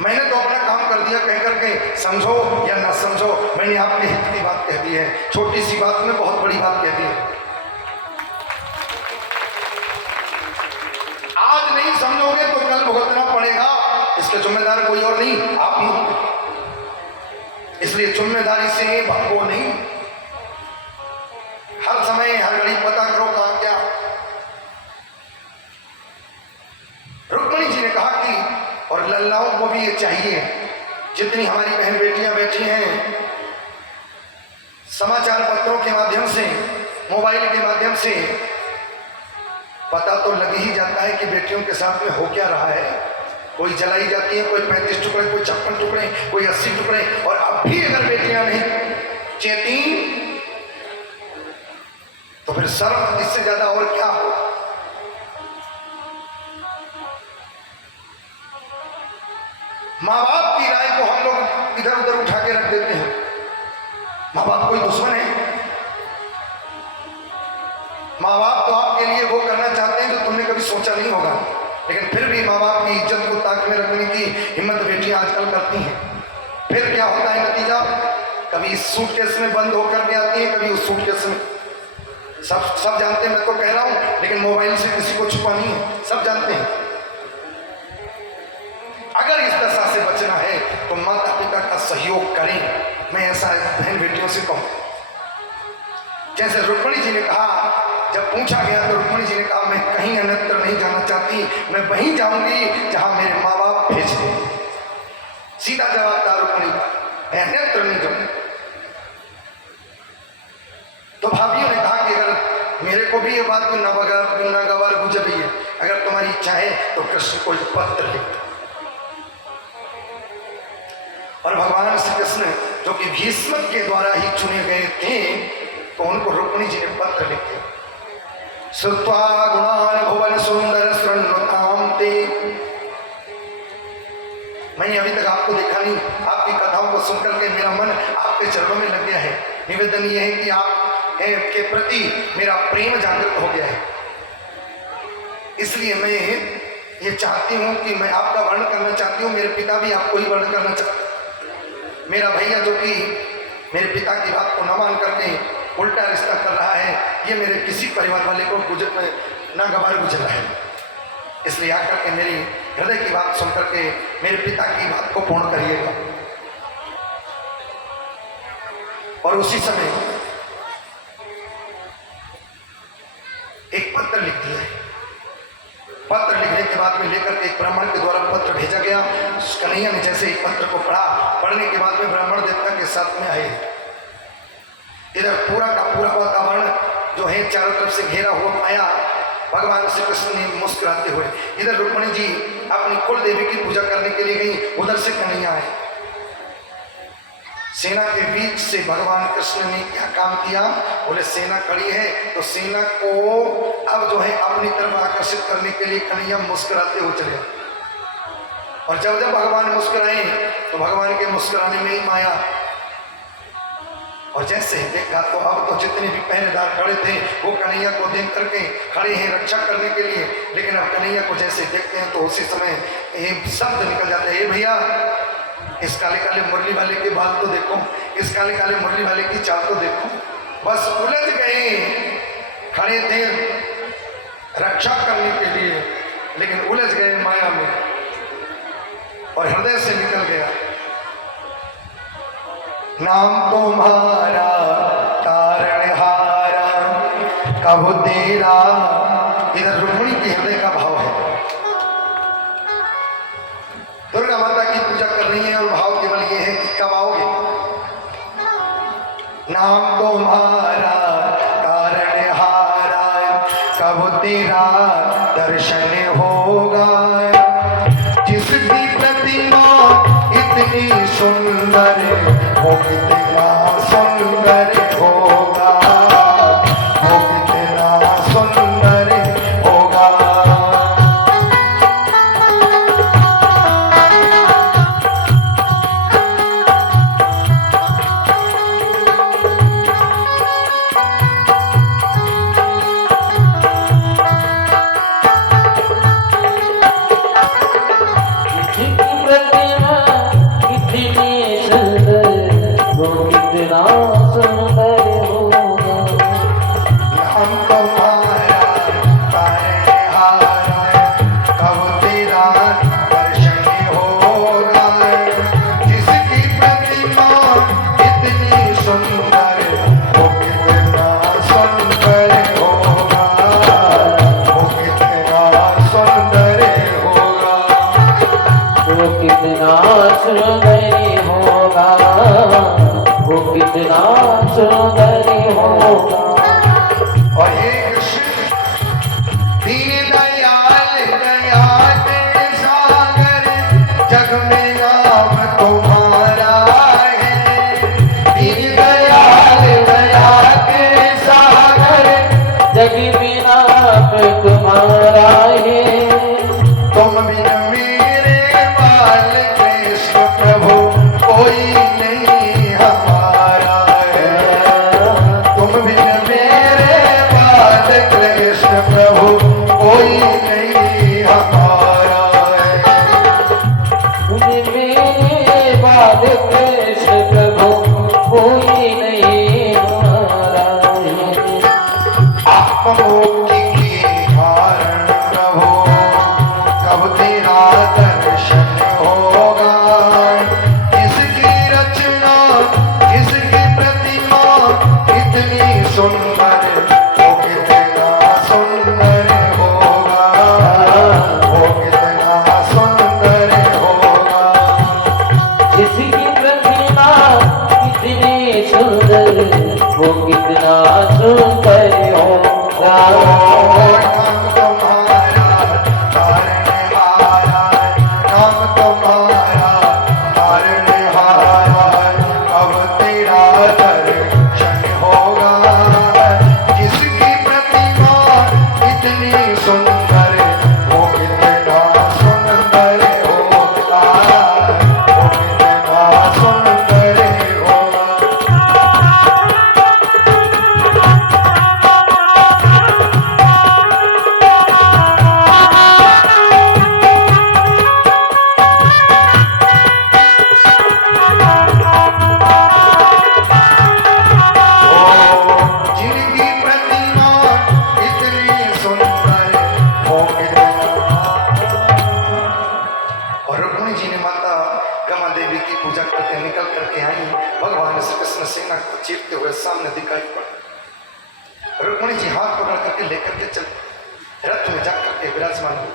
मैंने तो अपना काम कर दिया कह करके, समझो या ना समझो, मैंने आपके हित की बात कह दी है। छोटी सी बात में बहुत बड़ी बात कह दी है। आज नहीं समझोगे तो कल भुगतना पड़ेगा। इसके जिम्मेदार कोई और नहीं, आप ही होंगे। इसलिए जिम्मेदारी से भागो नहीं। हर समय हर घड़ी पता करो कहां क्या। रुक्मणी जी ने कहा कि, और लल्लाओं को भी ये चाहिए, जितनी हमारी बहन बेटियां बैठी हैं, समाचार पत्रों के माध्यम से, मोबाइल के माध्यम से पता तो लग ही जाता है कि बेटियों के साथ में हो क्या रहा है। कोई जलाई जाती है, कोई 35 टुकड़े, कोई 56 टुकड़े, कोई 80 टुकड़े। और अब भी अगर बेटियां नहीं चेती तो फिर शर्म इससे ज्यादा और क्या हो। माँ बाप की राय को हम लोग इधर उधर उठा के रख देते हैं। माँ बाप कोई दुश्मन है? माँ बाप तो आपके लिए वो करना चाहते हैं जो तुमने कभी सोचा नहीं होगा, लेकिन फिर भी माँ बाप की इज्जत को ताक में रखने की हिम्मत बेटियां आजकल करती हैं। फिर क्या होता है नतीजा? कभी इस सूटकेस में बंद होकर भी आती है, कभी उस सूटकेस में। सब जानते हैं, मैं तो कह रहा हूं, लेकिन मोबाइल से किसी को छुपा नहीं है, सब जानते हैं। अगर इस दशा से बचना है तो माता पिता का सहयोग करें। मैं ऐसा बहन बेटियों से कहूं, जैसे रुक्मिणी जी ने कहा, जब पूछा गया तो रुक्मिणी जी ने कहा मैं कहीं अन्यत्र नहीं जाना चाहती, मैं वहीं जाऊंगी जहां मेरे माँ बाप भेज दें। सीधा जवाब था रुक्मिणी का, मैं अन्यत्र नहीं जाऊंगी। तो भाभियों ने कहा कि अगर मेरे को भी ये बात नागवार गुजर रही है, अगर तुम्हारी इच्छा है तो कृष्ण को एक पत्र लिख दो। और भगवान श्री कृष्ण जो कि भीष्म के द्वारा ही चुने गए थे, तो उनको रुक्मिणी जी ने पत्र लिख दिया। श्रुत्वा गुणान भुवन सुंदर शृण्वताम ते। मैंने अभी तक आपको देखा नहीं, आपकी कथाओं को सुनकर के मेरा मन आपके चरणों में लग गया है। निवेदन यह है कि आप के प्रति मेरा प्रेम जागृत हो गया है। इसलिए मैं ये चाहती हूँ कि मैं आपका वर्णन करना चाहती हूँ, मेरे पिता भी आपको ही वर्णन करना चाहते हैं। मेरा भैया जो कि मेरे पिता की बात को न मान करके उल्टा रिश्ता कर रहा है, ये मेरे किसी परिवार वाले को नागवार गुजरा है। इसलिए आकर के मेरी हृदय की बात सुन करके मेरे पिता की बात को पूर्ण करिएगा। और उसी समय एक पत्र लिख दिया है। पत्र लिखने के बाद में लेकर के एक ब्राह्मण के द्वारा पत्र भेजा गया। कन्हैया ने जैसे ही पत्र को पढ़ा, पढ़ने के बाद में ब्राह्मण देवता के साथ में आए। इधर पूरा का पूरा वातावरण जो है चारों तरफ से घेरा हुआ पाया भगवान श्री कृष्ण ने मुस्कुराते हुए। इधर रुक्मिणी जी अपनी कुल देवी की पूजा करने के लिए गई, उधर से कन्हैया आए। सेना के बीच से भगवान कृष्ण ने क्या काम किया? बोले सेना खड़ी है तो सेना को अब जो है अपनी तरफ आकर्षित करने के लिए कन्हैया मुस्कुराते हुए चले। और जब जब भगवान मुस्कुराए तो भगवान के मुस्कुराने में ही माया। और जैसे ही देखा तो अब तो जितने भी पहरेदार खड़े थे वो कन्हैया को देख करके खड़े हैं रक्षा करने के लिए। लेकिन अब कन्हैया को जैसे देखते हैं तो उसी समय एक शब्द निकल जाता है, भैया इस काले काले मुरली वाले के बाल तो देखो, इस काले काले मुरली वाले की चाल तो देखो। बस उलझ गए, खड़े थे रक्षा करने के लिए, लेकिन उलझ गए माया में और हृदय से निकल गया, नाम तुम्हारा तारणहारा कब तेरा। इधर रुक्मिणी के हृदय का भाव है। दुर्गा माता की पूजा कर रही है और भाव केवल ये है कि कब आओगे। नाम तुम्हारा तारणहारा कब तेरा दर्शन होगा। जिसकी प्रतिमा इतनी सुंदर वो कितना सुंदर होगा, वो कितना सुंदर होगा। सागर सुंदर वो कितना सुंदर होगा। नाम तुम्हारा तारनहारा, नाम तुम्हारा तारनहारा, अब तेरा दर्शन होगा। जिसकी प्रतिमा इतनी सुंदर वो कितना सुंदर होगा, वो कितना सुंदर होगा। जिनकी प्रतिमा इतनी सुंदर हो और रुक्मिणी जी ने माता गमा देवी की पूजा करके निकल करके आई। भगवान श्री कृष्ण सेना को चीरते हुए सामने दिखाई पड़े। रुक्मिणी जी हाथ पकड़ करके लेकर के चल रथ में जा करके विराजमान हुई।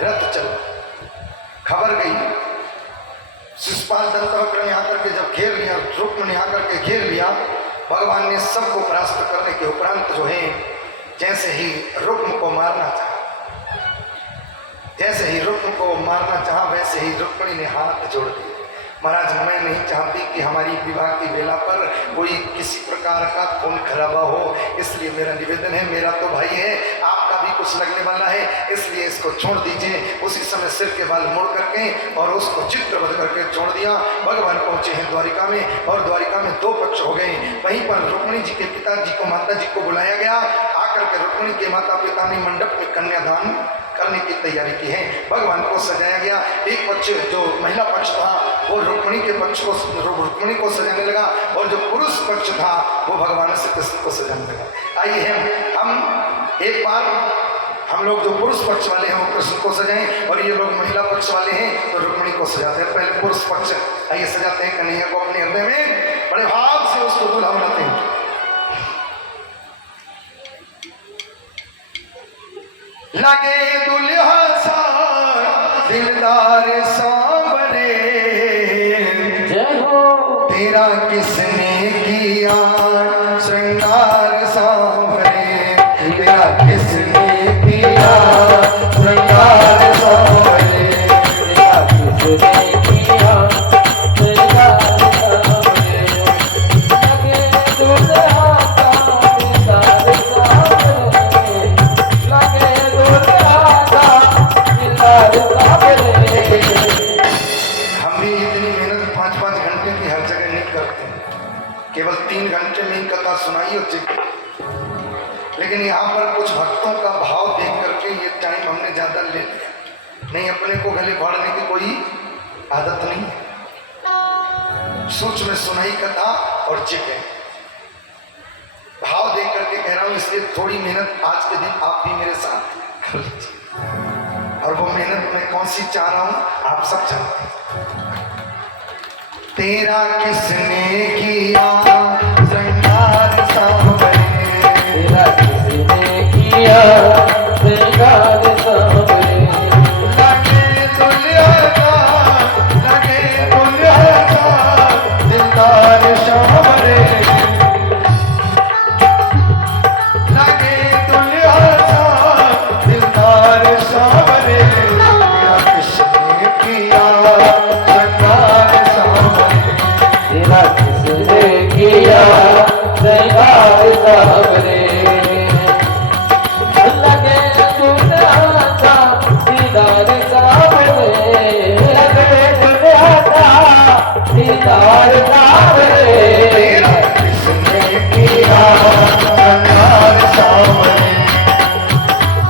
रथ चल खबर गई। शिशुपाल दंतवक्र ने आकर के जब घेर लिया, रुक्मिणी ने आकर के घेर लिया। भगवान ने सबको परास्त करने के उपरांत जो है जैसे ही रुक्म को मारना चाहा, जैसे ही रुक्म को मारना चाहा वैसे ही रुक्मिणी ने हाथ जोड़ दिए। महाराज मैं नहीं चाहती कि हमारी विवाह की बेला पर कोई किसी प्रकार का खून खराबा हो, इसलिए मेरा निवेदन है, मेरा तो भाई है, आपका भी कुछ लगने वाला है, इसलिए इसको छोड़ दीजिए। उसी समय सिर के बाल मोड़ करके और उसको चित्रबद्ध करके छोड़ दिया। भगवान पहुंचे हैं द्वारिका में और द्वारिका में दो पक्ष हो गए। वहीं पर रुक्मिणी जी के पिताजी को माता जी को बुलाया गया। आकर के रुक्मिणी के माता पिता ने मंडप में कन्यादान करने की तैयारी की है। भगवान को सजाया गया। एक पक्ष जो महिला पक्ष था वो रुक्मिणी के पक्ष को रुक्मिणी को सजाने लगा और जो पुरुष पक्ष था वो भगवान श्री कृष्ण को सजाने लगा। आइए हम एक बार हम लोग जो पुरुष पक्ष वाले हैं वो कृष्ण को सजाएं और ये लोग महिला पक्ष वाले हैं तो रुक्मिणी को सजाते हैं। पहले पुरुष पक्ष आइए सजाते हैं कन्हैया को अपने हृदय में, बड़े भाव से उसको दूल्हा बनाते हैं। लगे दुल्हा सा दिलदार सांवरे, जय हो तेरा किसने किया श्रृंगार सांवरे, तेरा किसने किया श्रृंगार सांवरे, तेरा किसने किया श्रृंगार सांवरे, लगे दुल्हा का दिलदार सांवरे, लगे दुल्हा का दिलदार सांवरे। हम भी इतनी मेहनत 5-5 घंटे की हर जगह नहीं करते, केवल 3 घंटे में ही कथा सुनाई और चेक। लेकिन यहाँ पर कुछ भक्तों का भाव देख करके ये टाइम हमने ज़्यादा ले लिया। नहीं, अपने को गले फाड़ने की कोई आदत नहीं है। सूक्ष्म में सुनाई कथा और चिके भाव देख करके कह रहा हूँ, इसलिए थोड़ी मेहनत आज के दिन आप भी मेरे साथ कर लीजिए। और वो मेहनत मैं कौन सी चाह रहा हूँ आप सब जानते हैं। तेरा किसने किया श्रृंगार सांवरे, तेरा किसने किया श्रृंगार सांवरे, लगे दुल्हा का दिलदार सांवरे, लगे दुल्हा का दिलदार सांवरे, तेरा किसने किया श्रृंगार सांवरे, तेरा किसने किया श्रृंगार सांवरे, लगे दुल्हा का दीदार सांवरे, लगे दुल्हा का दीदार सांवरे, तेरा किसने किया श्रृंगार सांवरे।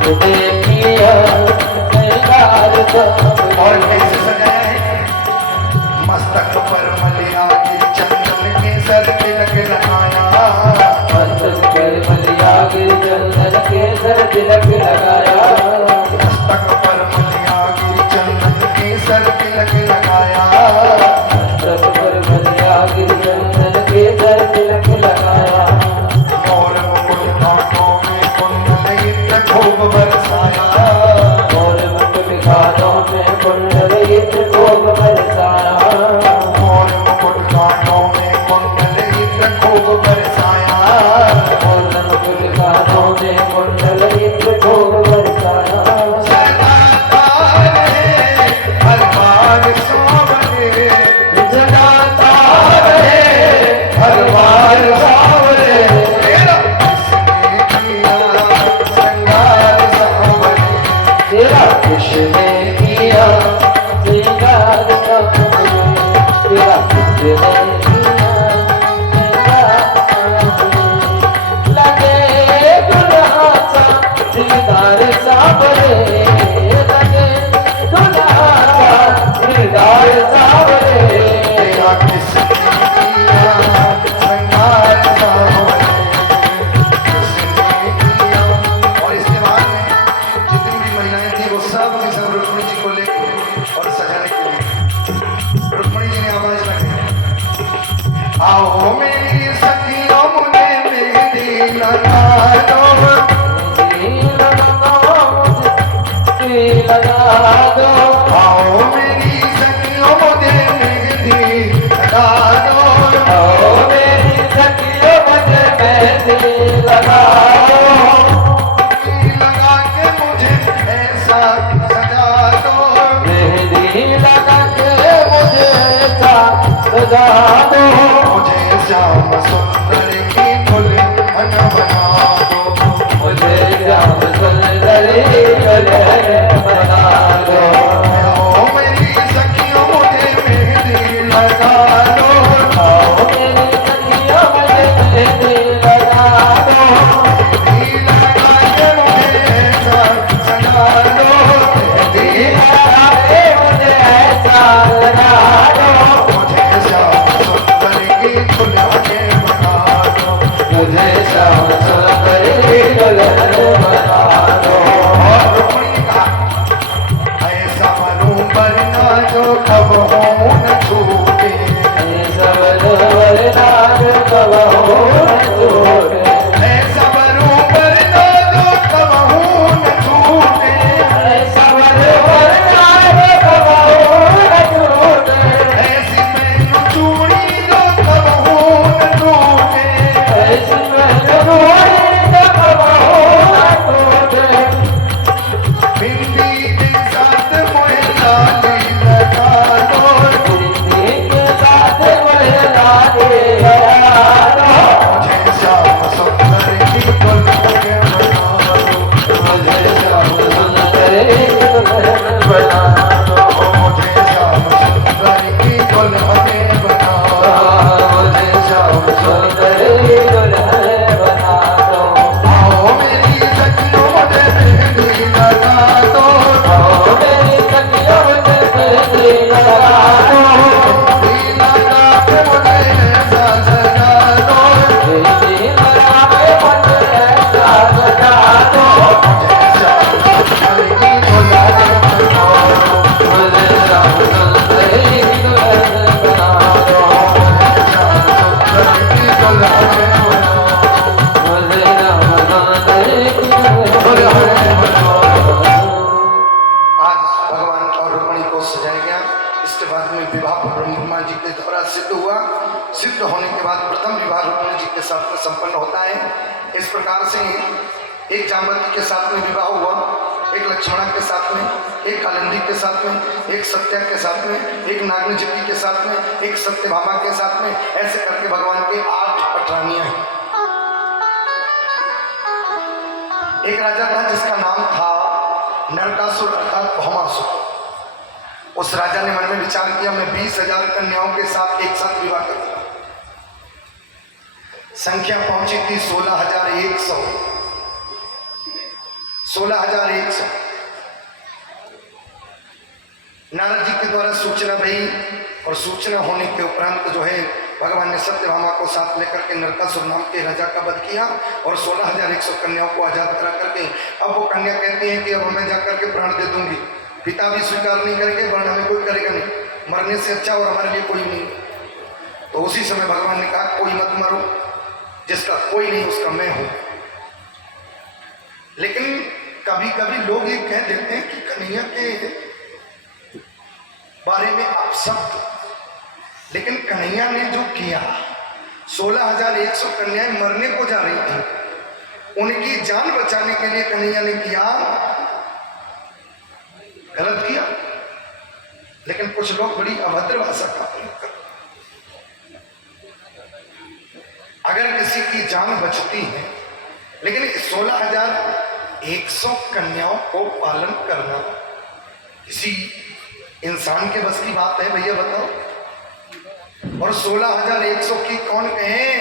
तुझे किया श्रृंगार सांवरे। और कैसे सजाया है? मस्तक पर मलिया की चंदन के सर तिलक लगाया, मस्तक पर मलिया के चंदन के सर तिलक लगाया, मस्तक पर मलिया की चंदन के सर तिलक लगाया, मस्तक पर मलिया के चंदन के सर तिलक लगाया, मोर मुकुट कांटों में कुंडलित खूब बरसाया, और मुकुट कानों में कुंडलित खूब बरसाया, मोर मुकुट कांटों में कुंडलित आओ मेरी सखियों मुझे मेहंदी लगा दो, लगा दो, आओ मेरी सखियों मुझे मेहंदी लगा दो, आओ मेरी सखियों मुझे मेहंदी लगा दो, लगा के मुझे ऐसा सजा दो, मेहंदी लगा के मुझे ऐसा सजा दो, मुझे श्याम सुंदर की दुल्हन बना दो, मुझे श्याम सुंदरी दुल्हन बना दो, आओ मेरी सखियों मुझे मेहंदी लगा दो, आओ मेरी सखियों मुझे मेहंदी लगा दो, लगा के मुझे ऐसा सजा दो, लगा के मुझे ऐसा लगा दो, मुझे श्याम सुंदर की दुल्हन बना दो, मुझे श्याम सुंदरी दुल्हन बना दो, और रुक्मिणी का ऐसा बनूं बनना जो कब हो न छूटे, सब वरना जो कब हो न छूटे, ऐसा बनूं बनना जो कब हो न छूटे, सब वरना जो कब हो न छूटे, ऐसी मैनू चूड़ी जो कब हो न टूटे, ऐसी मजबूरी जो कब हो न छूटे, बिंदी के साथ मोहे लाली लगा दो, जिंदगी के साथ मुझे लागे लगा दो, मुझे श्याम सुंदर की दुल्हन बना दो, मुझे श्याम सुंदरी दुल्हन बना दो, मुझे श्याम सुंदर की दुल्हन बना दो, मुझे श्याम सुंदरी दुल्हन बना दो, आओ मेरी सखियों मुझे मेहंदी लगा दो, आओ मेरी सखियों मुझे मेहंदी लगा दो, लगा के मुझे ऐसा सजा दो, मेहंदी लगा के मुझे ऐसा सजा दो, मुझे श्याम सुंदर की दुल्हन बना दो, मुझे श्याम सुंदरी दुल्हन बना दो, श्याम सुंदर की दुल्हन बना दो, मुझे श्याम सुंदरी दुल्हन बना दो। आज भगवान और रुक्मिणी को सजाया गया। इसके बाद में विवाह ब्रह्मा जी के द्वारा सिद्ध हुआ। सिद्ध होने के बाद प्रथम विवाह रुक्मिणी जी के साथ में संपन्न होता है। इस प्रकार से एक जामवती के साथ में विवाह हुआ, एक लक्ष्मणा के साथ में, एक कालिंदी के साथ में, एक सत्या के साथ में, एक नागनजिति के साथ में, एक सत्यभामा के साथ में। ऐसे करके भगवान के 8 पटरानियां हैं। एक राजा था जिसका नाम था नरकासुर अर्थात भौमासुर। उस राजा ने मन में विचार किया, मैं 20,000 कन्याओं के साथ एक साथ विवाह करूंगा। संख्या पहुंची थी 16,100। 16,100। नारद जी के द्वारा सूचना भई और सूचना होने के उपरांत जो है भगवान ने सत्यभामा को साथ लेकर के नरकासुर नाम के राजा का वध किया और 16,100 कन्याओं को आजाद करा करके अब वो कन्या कहती है कि अब मैं जाकर के प्राण दे दूंगी। पिता भी स्वीकार नहीं करेंगे, वर्ण हमें कोई करेगा नहीं, मरने से अच्छा और हमारे लिए कोई नहीं। तो उसी समय भगवान ने कहा कोई मत मरो, जिसका कोई नहीं उसका मैं हूं। लेकिन कभी कभी लोग ये कह देते हैं कि कन्हैया के बारे में आप शब्द, लेकिन कन्हैया ने जो किया 16,100 कन्याएं मरने को जा रही थी, उनकी जान बचाने के लिए कन्हैया ने किया, गलत किया। लेकिन कुछ लोग बड़ी अभद्र भाषा का प्रयोग करते। अगर किसी की जान बचती है, लेकिन 16,100 कन्याओं को पालन करना किसी इंसान के बस की बात है भैया, बताओ। और 16,100 की कौन कहें,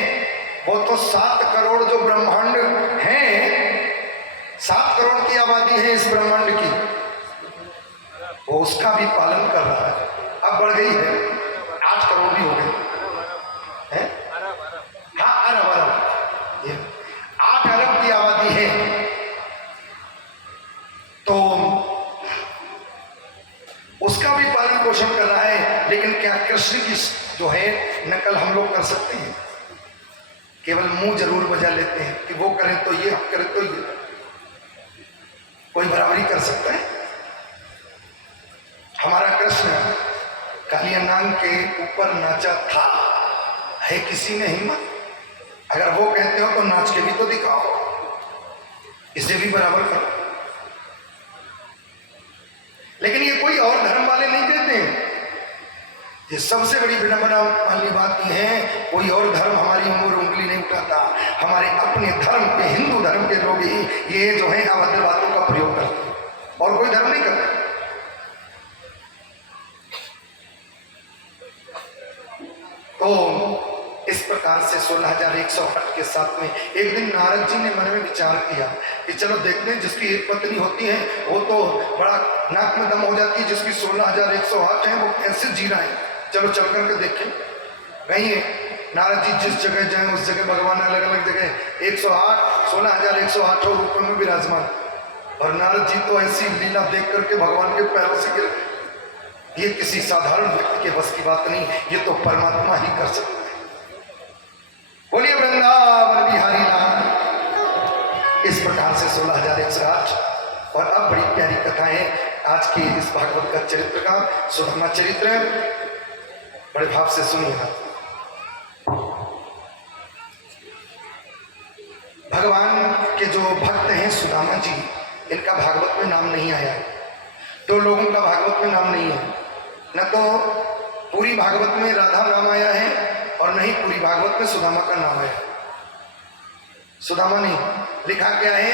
वो तो 7 करोड़ जो ब्रह्मांड हैं, 7 करोड़ की आबादी है इस ब्रह्मांड की, वो उसका भी पालन कर रहा है। अब बढ़ गई है, 8 करोड़ भी हो गई है। हाँ, अरब, ये 8 अरब की आबादी है। तो उसका भी पालन पोषण कर रहा है। लेकिन क्या कृष्ण की जो है नकल हम लोग कर सकते हैं? केवल मुंह जरूर बजा लेते हैं कि वो करें तो ये, हम करें तो ये। कोई बराबरी कर सकता है? हमारा कृष्ण कालिया नाग के ऊपर नाचा था, है किसी में हिम्मत? अगर वो कहते हो तो नाच के भी तो दिखाओ, इसे भी बराबर करो। लेकिन ये कोई और धर्म वाले नहीं कहते हैं। ये सबसे बड़ी विडंबना वाली बात यह है, कोई और धर्म हमारी उंगली नहीं उठाता। हमारे अपने धर्म के, हिंदू धर्म के लोग ही ये जो है अभद्र बातों का प्रयोग करते हैं, और कोई धर्म नहीं करता। तो इस प्रकार से 16,108 के साथ में एक दिन नारद जी ने मन में विचार किया कि चलो देखते हैं, जिसकी एक पत्नी होती है वो तो बड़ा नाक में दम हो जाती है, जिसकी 16,108 है वो कैसे जी रहा है, चलो चल करके देखें। कहीं नारद जी जिस जगह जाए उस जगह भगवान अलग अलग जगह 108 16,108 रूपों में विराजमान, और नारद जी तो ऐसी लीला देख करके भगवान के पैरों से गिर। ये किसी साधारण व्यक्ति के बस की बात नहीं, ये तो परमात्मा ही कर सकता है। बोलिए वृंदावन बिहारी लाल। इस प्रकार से 16,108 और अब बड़ी प्यारी कथाएं आज की इस भागवत का चरित्र का, सुदामा चरित्र, बड़े भाव से सुनिएगा। भगवान के जो भक्त हैं सुदामा जी, इनका भागवत में नाम नहीं आया है। 2 लोगों का भागवत में नाम नहीं है, न तो पूरी भागवत में राधा नाम आया है और नहीं पूरी भागवत में सुदामा का नाम है। सुदामा नहीं लिखा क्या है,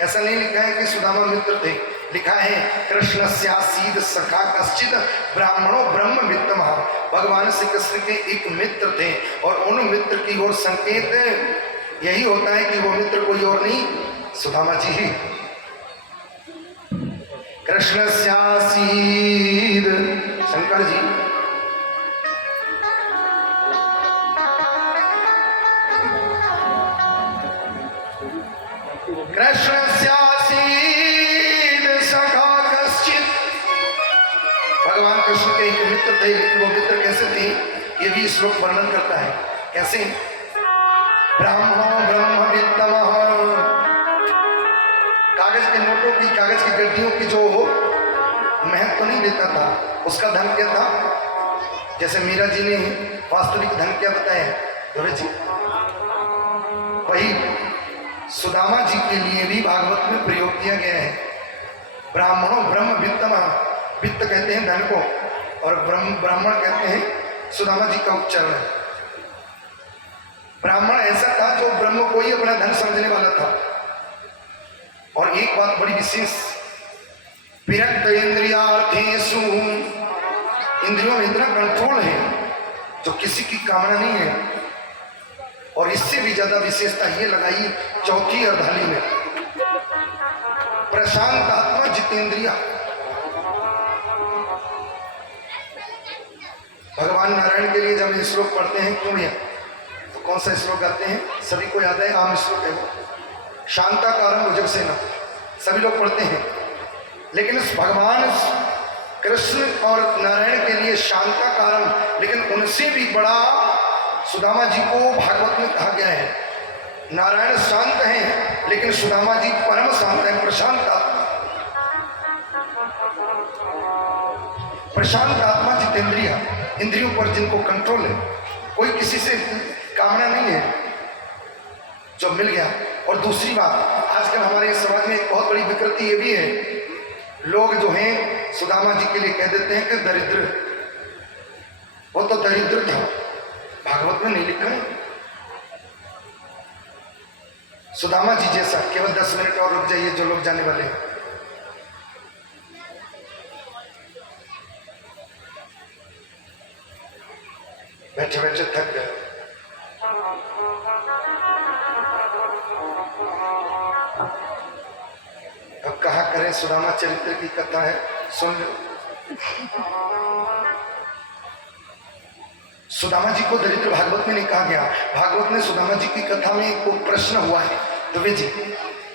ऐसा नहीं लिखा है कि सुदामा मित्र थे, लिखा है कृष्णस्यासीद सखा कश्चित ब्राह्मणों ब्रह्म वित्तमः। भगवान श्री कृष्ण के एक मित्र थे और उन मित्र की ओर संकेत यही होता है कि वो मित्र कोई और नहीं, सुदामा जी ही। कृष्णस्यासीद शंकर जी, कृष्णस्यासीद सखा कश्चित। भगवान कृष्ण के एक मित्र थे, लेकिन वो मित्र कैसे थे ये भी श्लोक वर्णन करता है। कैसे? ब्राह्मणों ब्रह्म वित्तमः। कागज के नोटों की, कागज की गड्डियों की जो महत्व नहीं देता था, उसका धन क्या था? जैसे मीरा जी ने वास्तविक धन क्या बताया है जी, वही सुदामा जी के लिए भी भागवत में प्रयोग किया गया है। ब्राह्मणों ब्रह्म वित्तमः, वित्त कहते हैं धन को, और ब्राह्मण कहते हैं सुदामा जी का उच्चारण है। ब्राह्मण ऐसा था जो ब्रह्म को ही अपना धन समझने वाला था। और एक बात बड़ी विशेष, विरक्त इंद्रियार्थेषु, इंद्रियों में इतना कंट्रोल है जो किसी की कामना नहीं है। और इससे भी ज्यादा विशेषता ये लगाई चौथी अर्धाली में, प्रशांत आत्मा जितेंद्रिया। भगवान नारायण के लिए जब ये श्लोक पढ़ते हैं, क्यों भैया, तो कौन सा श्लोक गाते हैं? सभी को याद है, आम श्लोक है वो, शांताकारम भुजगसेना, सभी लोग पढ़ते हैं। लेकिन इस भगवान कृष्ण और नारायण के लिए शांताकारम, लेकिन उनसे भी बड़ा सुदामा जी को भागवत में कहा गया है। नारायण शांत हैं, लेकिन सुदामा जी परम शांत है, प्रशांत आत्मा। प्रशांत आत्मा जितेंद्रिया, इंद्रियों पर जिनको कंट्रोल है, कोई किसी से कामना नहीं है, जो मिल गया। और दूसरी बात, आजकल हमारे समाज में एक बहुत बड़ी विकृति ये भी है, लोग जो हैं सुदामा जी के लिए कह देते हैं कि दरिद्र, वो तो दरिद्र था, भागवत में नहीं लिखा है। सुदामा जी जैसा, केवल 10 मिनट और रुक जाइए जो लोग जाने वाले हैं। बैठे बैठे थक गए। अब कहा करें, सुदामा चरित्र की कथा है, सुन लो। सुदामा जी को दरिद्र भागवत में नहीं कहा गया। भागवत में सुदामा जी की कथा में एक प्रश्न हुआ है। दुबे जी,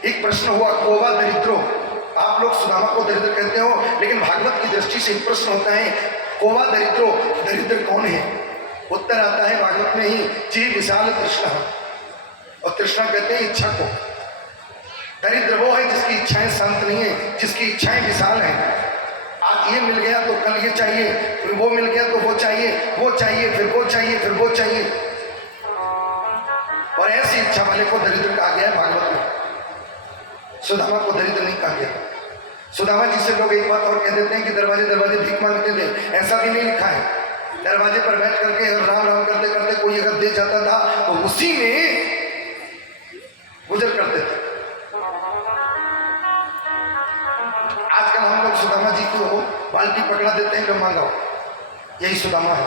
एक प्रश्न हुआ, कोवा दरिद्रो। आप लोग सुदामा को दरिद्र कहते हो, लेकिन भागवत की दृष्टि से एक प्रश्न होता है, कोवा दरिद्रो, दरिद्र कौन है? उत्तर आता है भागवत में ही, जी विशाल कृष्ण। कृष्णा कहते हैं इच्छा को। दरिद्र वो है जिसकी इच्छाएं शांत नहीं है, जिसकी इच्छाएं विशाल हैं। आज ये मिल गया तो कल ये चाहिए, फिर वो मिल गया तो वो चाहिए, वो चाहिए, फिर वो चाहिए, फिर वो चाहिए। और ऐसी इच्छा वाले को दरिद्र कहा गया है भागवत में। सुदामा को दरिद्र नहीं कहा गया। सुदामा जी से लोग एक बात और कह देते हैं कि दरवाजे दरवाजे भीख मांगते थे, ऐसा भी नहीं लिखा है। दरवाजे पर बैठ करके और राम राम करते करते कोई अगर दे जाता था तो उसी में गुजर करते थे। आजकल हम लोग सुदामा जी को बाल्टी पकड़ा देते हैं, लो मांगाओ, यही सुदामा है।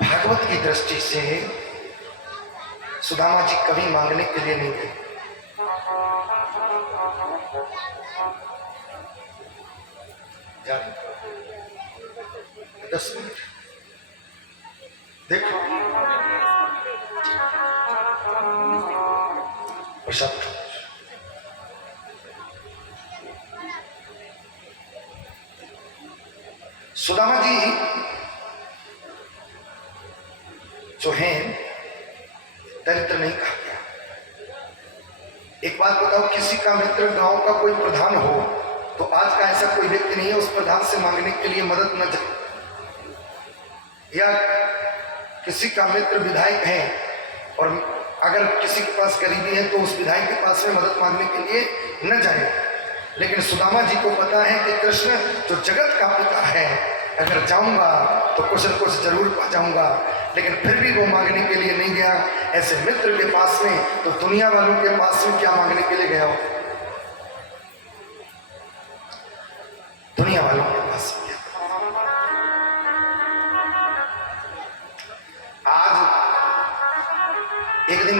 भागवत की दृष्टि से सुदामा जी कभी मांगने के लिए नहीं गए। जा 10 मिनट देखो प्रसाद। सुदामा जी जो हैं दरिद्र नहीं कहा गया। एक बात बताओ, किसी का मित्र गांव का कोई प्रधान हो तो आज का ऐसा कोई व्यक्ति नहीं है उस प्रधान से मांगने के लिए मदद न जाए, या किसी का मित्र विधायक है और अगर किसी के पास गरीबी है तो उस विधायक के पास में मदद मांगने के लिए न जाए। लेकिन सुदामा जी को पता है कि कृष्ण जो जगत का पिता है, अगर जाऊंगा तो कुछ न कुछ जरूर पा जाऊंगा। लेकिन फिर भी वो मांगने के लिए नहीं गया। ऐसे मित्र के पास में तो दुनिया वालों के पास में क्या मांगने के लिए गया हो? दुनिया वालों के पास में। आज एक दिन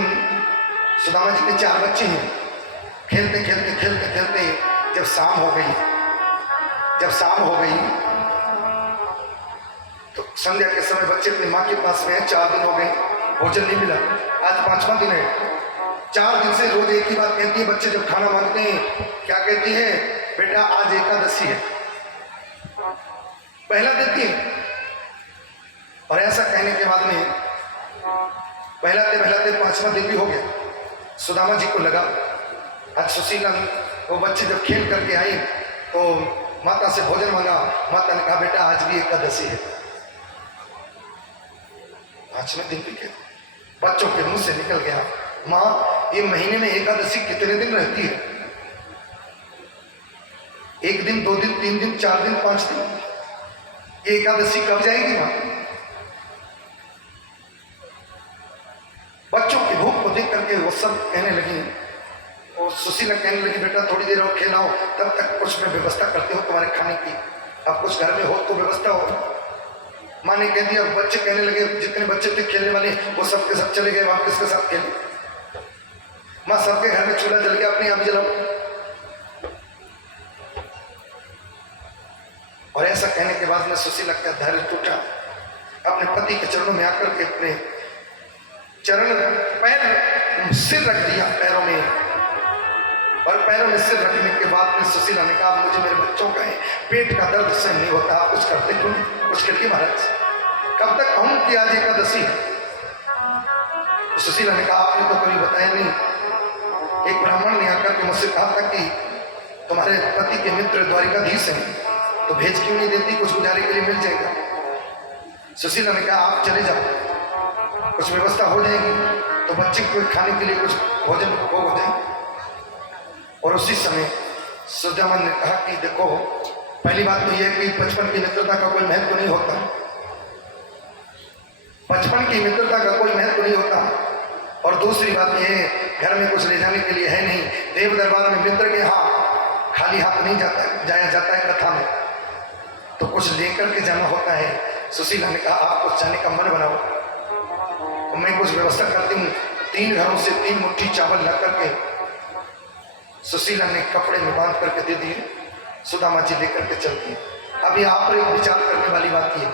सुदामा जी के 4 बच्चे हैं। खेलते खेलते खेलते खेलते जब शाम हो गई तो संध्या के समय बच्चे अपनी माँ के पास में है। 4 दिन हो गए, भोजन नहीं मिला। आज 5वां दिन है। 4 दिन से रोज एक ही बात कहती है। बच्चे जब खाना मांगते हैं क्या कहती है? बेटा आज एकादशी है, पहला देती है। और ऐसा कहने के बाद में पहलाते 5वां दिन भी हो गया। सुदामा जी को लगा आज सुशीला वो बच्चे जब खेल करके आई तो माता से भोजन मांगा। माता ने कहा बेटा आज भी एकादशी है। 5वें दिन भी बच्चों के मुंह से निकल गया, माँ ये महीने में एकादशी कितने दिन रहती है? 1 दिन, 2 दिन, 3 दिन, 4 दिन, 5 दिन, ये एकादशी कब जाएगी माँ? बच्चों की भूख को देख करके वो सब कहने लगी और सुशीला कहने लगी बेटा थोड़ी देर और खेलाओ, तब तक कुछ मैं व्यवस्था करती हूँ तुम्हारे खाने की। अब कुछ घर में हो तो व्यवस्था हो। माँ ने कह दिया। बच्चे कहने लगे, जितने बच्चे थे खेलने वाले वो सब के सब चले गए, वहां किसके साथ खेले? माँ सबके घर में चूल्हा जल गया, अपने यहाँ भी जलाओ। और ऐसा कहने के बाद में सुशीला का धैर्य टूटा। अपने पति के चरणों में आकर के अपने सिर रख दिया पैरों में। और पैरों में सिर रखने के बाद में सुशीला ने कहा मुझे मेरे बच्चों का है, पेट का दर्द सहन नहीं होता, आप कुछ करते क्यों? कुछ करके महाराज कब तक कहूं कि आज एकादशी है? सुशीला ने कहा आपने तो कभी बताया नहीं। एक ब्राह्मण ने आकर के मुझसे कहा था कि तुम्हारे पति के मित्र द्वारिकाधीश हैं, तो भेज क्यों नहीं देती, कुछ गुजारे के लिए मिल जाएगा। सुशीला ने कहा आप चले जाओ, कुछ व्यवस्था हो जाएगी तो बच्चे को खाने के लिए कुछ भोजन भोग हो जाएगा। और उसी समय सुदामा ने कहा कि देखो पहली बात तो यह है कि बचपन की मित्रता का कोई महत्व नहीं होता। बचपन की मित्रता का कोई महत्व नहीं होता। और दूसरी बात यह है घर में कुछ ले जाने के लिए है नहीं। देव दरबार में मित्र के यहाँ खाली हाथ नहीं जाया जाता है कथा में, तो कुछ लेकर के जाना होता है। सुशीला ने कहा आप कुछ जाने का मन बनाओ, तो मैं कुछ व्यवस्था करती हूँ। 3 घरों से 3 मुट्ठी चावल ला करके सुशीला ने कपड़े में बांध करके दे दिए। सुदामा जी लेकर के चल दिए। अब यहाँ पर एक विचार करने वाली बात ये,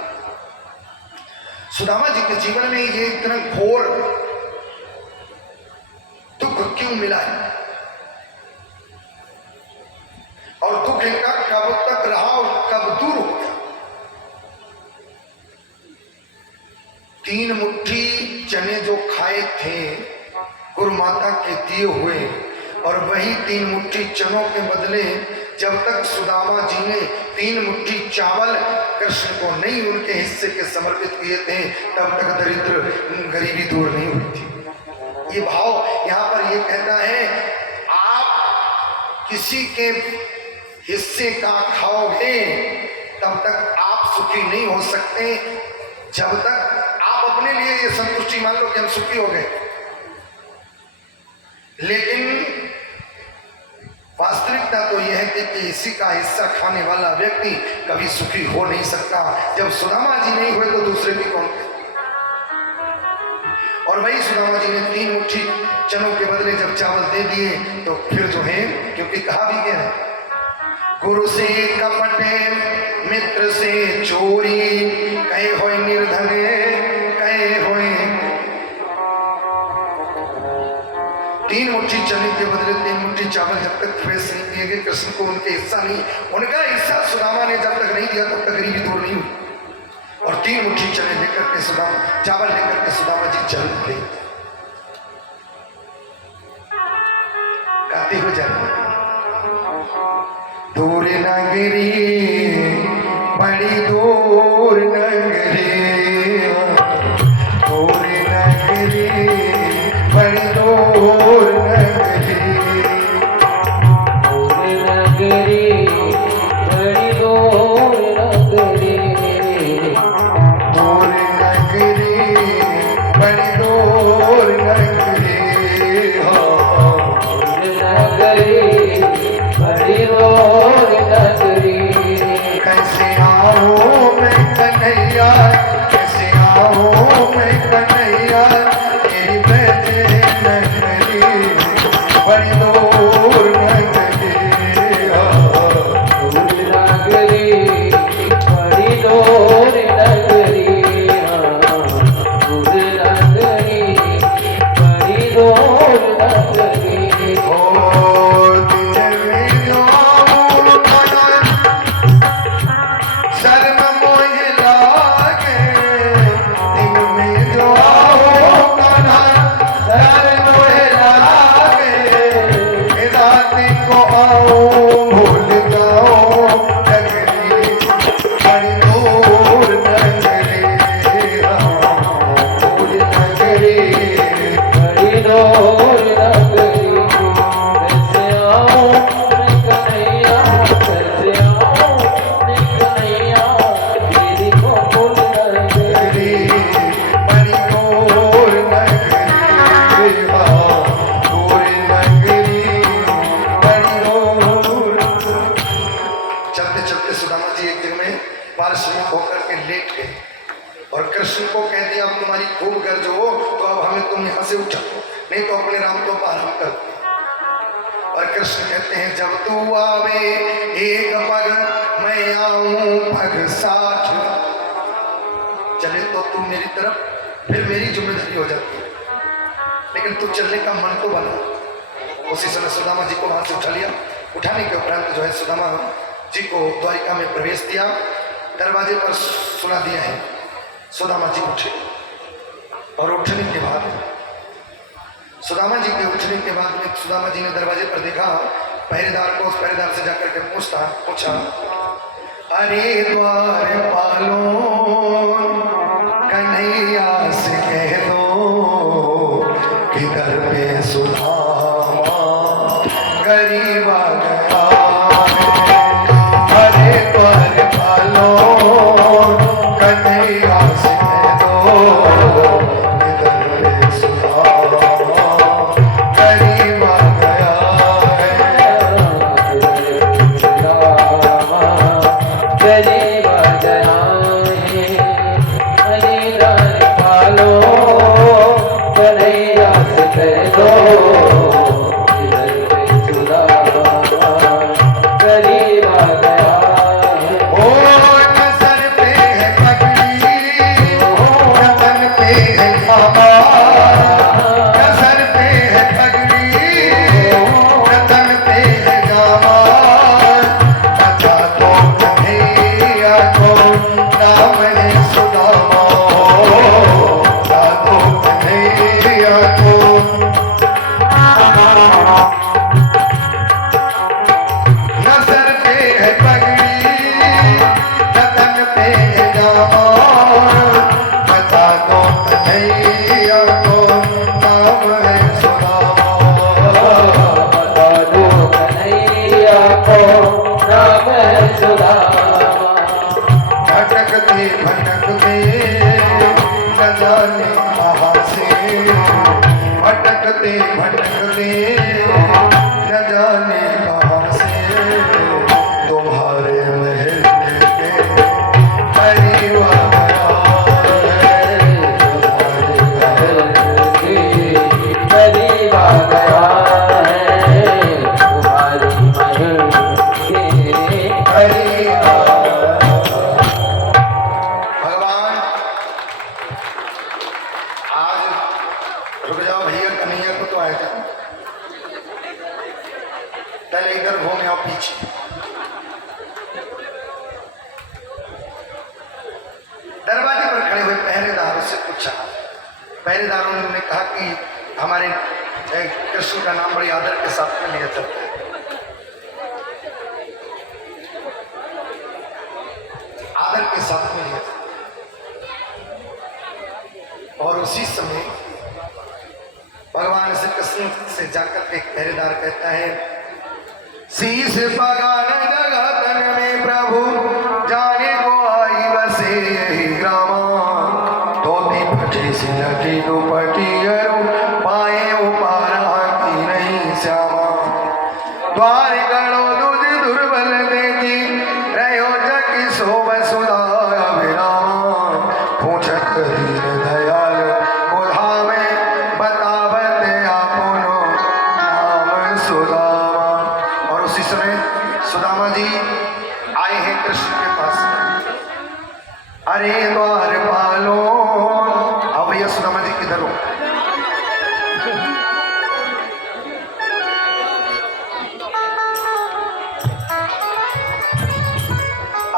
सुदामा जी के जीवन में ये इतना घोर दुख क्यों मिला है और दुख इनका कब तक रहा और कब दूर हो गया? 3 मुट्ठी चने जो खाए थे गुरु माता के दिए हुए, और वही 3 मुट्ठी चनों के बदले जब तक सुदामा जी ने 3 मुट्ठी चावल कृष्ण को नहीं उनके हिस्से के समर्पित किए थे, तब तक दरिद्र गरीबी दूर नहीं हुई थी। ये भाव यहाँ पर ये कहता है, आप किसी के हिस्से का खाओगे तब तक आप सुखी नहीं हो सकते, जब तक आप अपने लिए ये संतुष्टि मान लो कि हम सुखी हो गए। लेकिन वास्तविकता तो यह है कि किसी का हिस्सा खाने वाला व्यक्ति कभी सुखी हो नहीं सकता। जब सुदामा जी नहीं हुए तो दूसरे भी कौन थे? और वही सुदामा जी ने 3 मुट्ठी चनों के बदले जब चावल दे दिए तो फिर जो है, क्योंकि कहा भी गया है, गुरु से कपटे मित्र से चोरी, कहे होए निर्धने कहे होए। 3 मुट्ठी चने के बदले 3 मुट्ठी चावल जब तक फेस नहीं किए गए कृष्ण को, उनके हिस्सा नहीं, उनका हिस्सा सुदामा ने जब तक नहीं दिया तब तक गरीबी दूर नहीं हुई। और 3 मुट्ठी चने लेकर के सुदामा, चावल लेकर के सुदामा जी चल गए, गाते हो जाते। दूर नगरी बड़ी दूर नगरी, दूर नगरी बड़ी दूर नगरी, दूर नगरी बड़ी दूर नगरी, दूर नगरी बड़ी दूर नगरी, दूर नगरी बड़ी दूर नगरी। कैसे आऊं मैं कन्हैया, कैसे आऊं मैं कन्हैया, तेरी बेटे नगरी बड़ी दूर नगरी, दूर नगरी बड़ी दूर नगरी, दूर नगरी बड़ी दूर नगरी। ओ दिल में जो मना शर्म मोहे लागे, दिल में जो मना शर्म मोहे लागे, रात को आओ भूल जाओ नगरी बड़ी दूर नगरी, दूर नगरी बड़ी दूर नगरी। कैसे आऊं मैं कन्हैया, कैसे आऊं मैं कन्हैया, तेरी गोकुल नगरी। बड़ी दूर नगरी, दूर नगरी बड़ी दूर। चलते चलते सुदामा जी एक जगह में पार्श्विक होकर के लेट गए और कृष्ण को कह दिया, अब तुम्हारी खूब गर्ज हो तो अब हमें तुम यहाँ से उठा, नहीं तो अपने राम को आराम कर। और कृष्ण कहते हैं, जब तू आवे एक पग मैं आऊं पग 60, चले तो तू मेरी तरफ, फिर मेरी जिम्मेदारी हो जाती है, लेकिन तू चलने का मन तो बना। उसी समय सुदामा जी को वहां से उठा लिया। उठाने के उपरांत जो है सुदामा जी को द्वारिका में प्रवेश दिया, दरवाजे पर सुना दिया है। सुदामा जी उठे और उठने के बाद सुदामा जी के उठने के बाद में सुदामा जी ने दरवाजे पर देखा, पहरेदार को, उस पहरेदार से जाकर के पूछा, अरे द्वार पालो कन्हैया से कह दो किधर में सुदामा गरीब आ गया है। अरे द्वार पालो कन्हैया से कह दो किधर में सुदामा गरीब आ गया है। गरीब गया भटकते भटकते न जाने कहाँ से, भटकते भटकते न जाने कहाँ से, तुम्हारे महल के करीब आ गया है, तुम्हारे महल के करीब आ गया है, तुम्हारी महल के करीब आ गया। भगवान आज रुक जाओ भैया, कन्हैया को तो आया था, पहले इधर घूमे आओ पीछे। दरवाजे पर खड़े हुए पहरेदारों से पूछा, पहरेदारों ने कहा कि हमारे कृष्ण का नाम बड़ी आदर के साथ में लिया जाता है। आदर के साथ में लिया जाता है। और उसी समय भगवान श्री कृष्ण से जाकर एक पहरेदार कहता है, शीश बगान जगतन में प्रभु जाने को आई बसे यही ग्रामा, धोती फटी सी लटी दुपटी पाए उपारा की नहीं श्यामा, द्वार गणो दूज दुर्बल देखी रहो जग शोभ सुधा विरामा, पूछत दीन दयाल कोधा में बतावत आपनो नाम सुदामा। और उसी समय सुदामा जी आए हैं कृष्ण के पास। अरे द्वार पालो, अब भैया सुदामा जी किधर हो?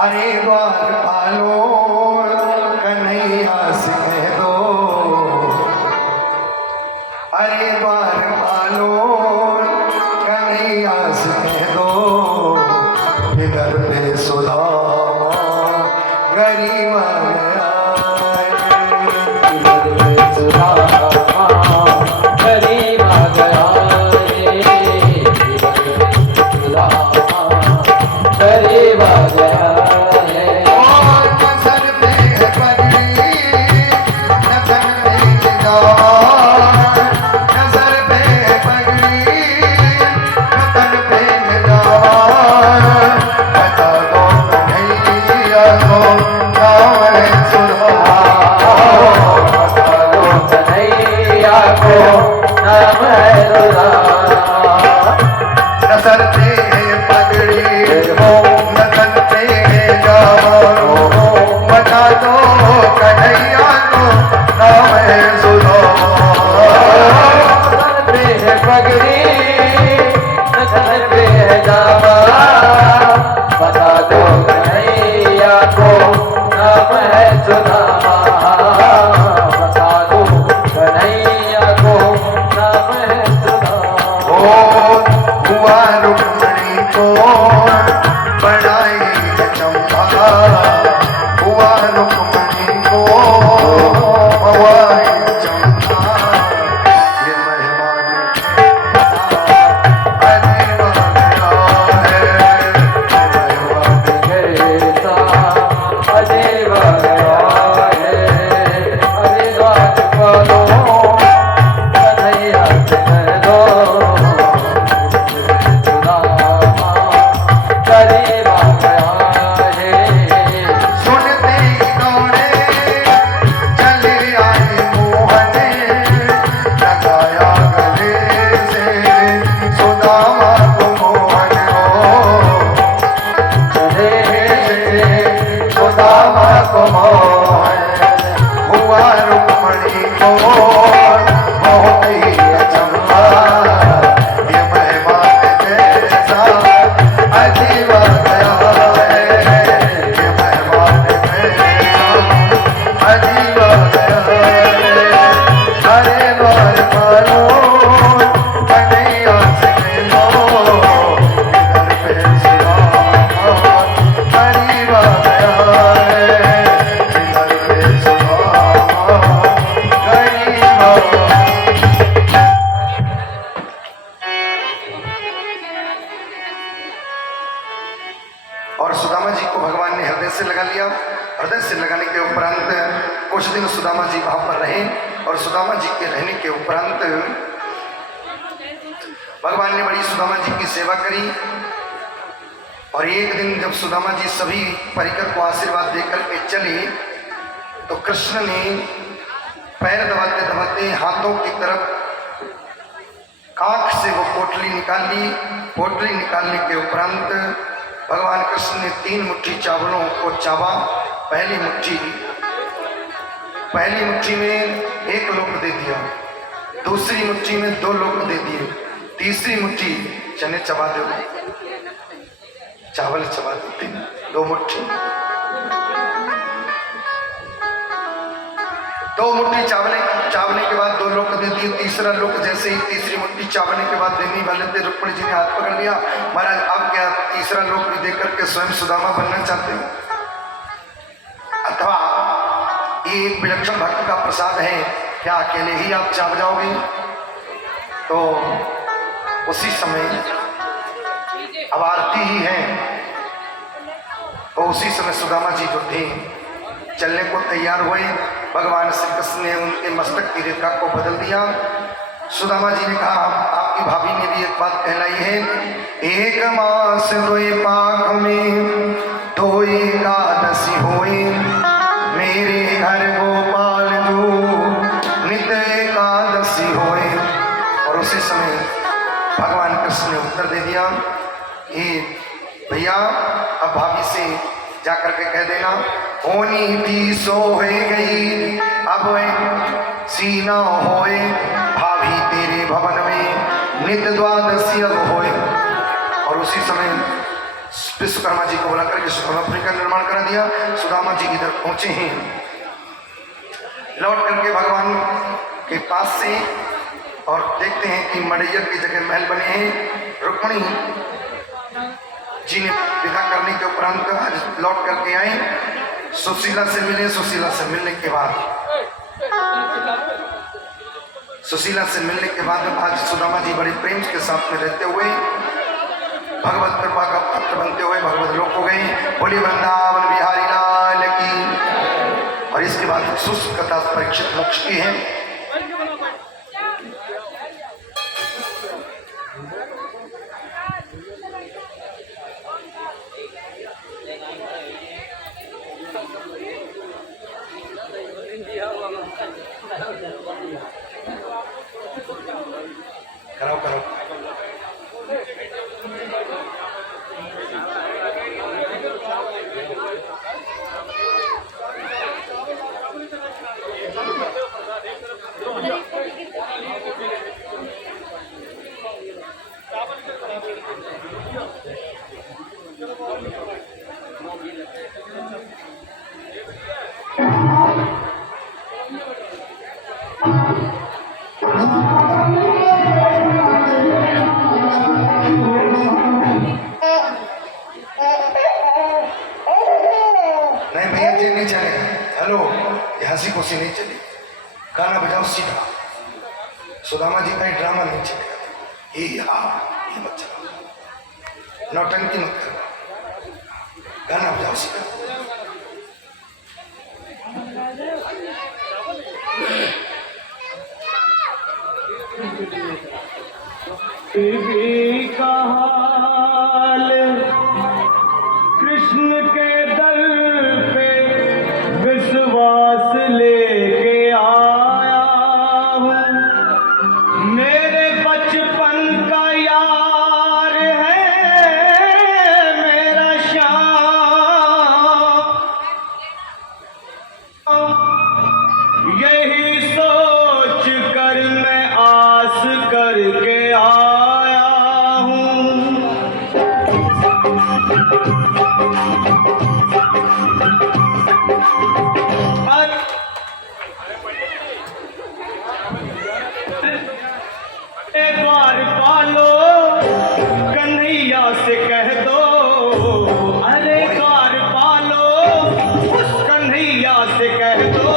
अरे द्वार पालो कन्हैया से कह दो, अरे द्वार पालो कन्हैया से कह दो, इधर पे सुदामा गरीब आ गया है, इधर पे सुदामा गरीब आ गया है, इधर पे सुदामा गरीब आ गया है। नजर पे है पगड़ी, नजर पे है जवान, नजर पे है पगड़ी, नजर पे है जवान, बता दो कन्हैया को नाम है सुदामा, बता दो कन्हैया को नाम है सुदामा। नजर पे है पगड़ी, नजर पे है जवान, बता दो कन्हैया को नाम है सुदामा। नजर पे है पगड़ी, नजर पे है जावा, बता दो कन्हैया को नाम है सुदामा, बता दो कन्हैया को नाम है सुदामा। हुआ रुक्मणी को बनाई चंपा, हुआ रुक्मणी को पवाई चंपा, ये मेहमान अजीब गया है, कैसा अजीब गया है, अरे बात बोलो कन्हैया से कह दो, सुदामा गरीब आ गया है। सुनते ही दौड़े चले आए मोहन, लगाया गले से सुदामा को मोहन हो, सुदामा को मोहन, हुआ रुक्मणी को बहुत ही अचंभा, ये मेहमान कैसा अजीब गया है, ये मेहमान कैसा अजीब गया है। अरे द्वार पालो कन्हैया से कह दो, इधर पे सुदामा गरीब आ गया है, इधर पे सुदामा गरीब हृदय से लगाने के उपरांत कुछ दिन सुदामा जी वहां पर रहे और सुदामा जी के रहने के उपरांत भगवान ने बड़ी सुदामा जी की सेवा करी। और एक दिन जब सुदामा जी सभी परिकर को आशीर्वाद देकर के चले तो कृष्ण ने पैर दबाते दबाते हाथों की तरफ काख से वो पोटली निकाल ली। पोटली निकालने के उपरांत भगवान कृष्ण ने 3 मुट्ठी चावलों को चावा। पहली मुट्ठी में 1 लोक दे दिया, दूसरी मुट्ठी में 2 लोक दे दिए, तीसरी मुट्ठी चने चबा दो, चावल चबा देते 2 मुट्ठी। 2 मुट्ठी चावने के बाद 2 लोक दे दिए। तीसरा लोक जैसे ही तीसरी मुट्ठी चावने के बाद देने वाले थे, रुक्मिणी जी ने हाथ पकड़ लिया, महाराज अब क्या तीसरा लोक भी देकर के स्वयं सुदामा बनना चाहते हो? अथवा ये एक विलक्षण भक्त का प्रसाद है, क्या अकेले ही आप चाव जाओगे? तो उसी समय अब आरती ही है, तो उसी समय सुदामा जी जो थे चलने को तैयार हुए। भगवान श्री कृष्ण ने उनके मस्तक की रेखा को बदल दिया। सुदामा जी ने कहा आपकी भाभी ने भी एक बात कहलाई है, 1 मास 2 पाक में 2 एकादशी होए, मेरे घर गोपाल जो नित एकादशी होए। और उसी समय भगवान कृष्ण ने उत्तर दे दिया, ये भैया अब भाभी से जाकर के कह देना, होनी थी सो हो गई, अब सीना होए, भाभी तेरे भवन में नित द्वादशी अब होए। और उसी समय विश्वकर्मा जी को बुला करके सुदामा का निर्माण करा दिया। सुदामा जी इधर पहुंचे हैं, लौट करके भगवान के पास से और देखते हैं कि मड़ैया की जगह महल बने हैं। रुक्मिणी जी ने विदा करने के उपरांत आज लौट करके आए, सुशीला से मिले। सुशीला से मिलने के बाद आज सुदामा जी बड़े प्रेम के साथ में रहते हुए भगवत कृपा का पात्र बनते हुए भगवत लोक हो गए। बोले वृंदावन बिहारी लाल की। और इसके बाद शुष्क कथा परीक्षित मोक्ष की है। करो हंसी खुशी नहीं चली, गाना बजाओ सीधा। सुदामा जी का ही ड्रामा नहीं चलेगा, ये मत चलाओ, नौटंकी मत करो, गाना बजाओ सीधा। का हाल कृष्ण के दर पे विश्वास लेके आया हूँ, मेरे बचपन का यार है मेरा श्याम, यही सोच कर मैं आस करके आया हूँ। द्वार पालो कन्हैया से कह दो, अरे द्वार पालो उस कन्हैया से कह दो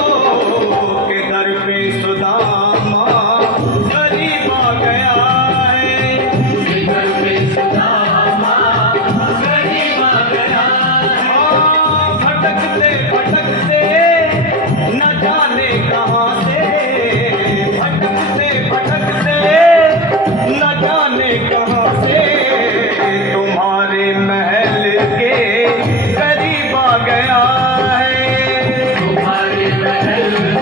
कि दर पे सुदामा गरीब आ गया है, दर पे सुदामा गरीब आ गया है। भटकते भटक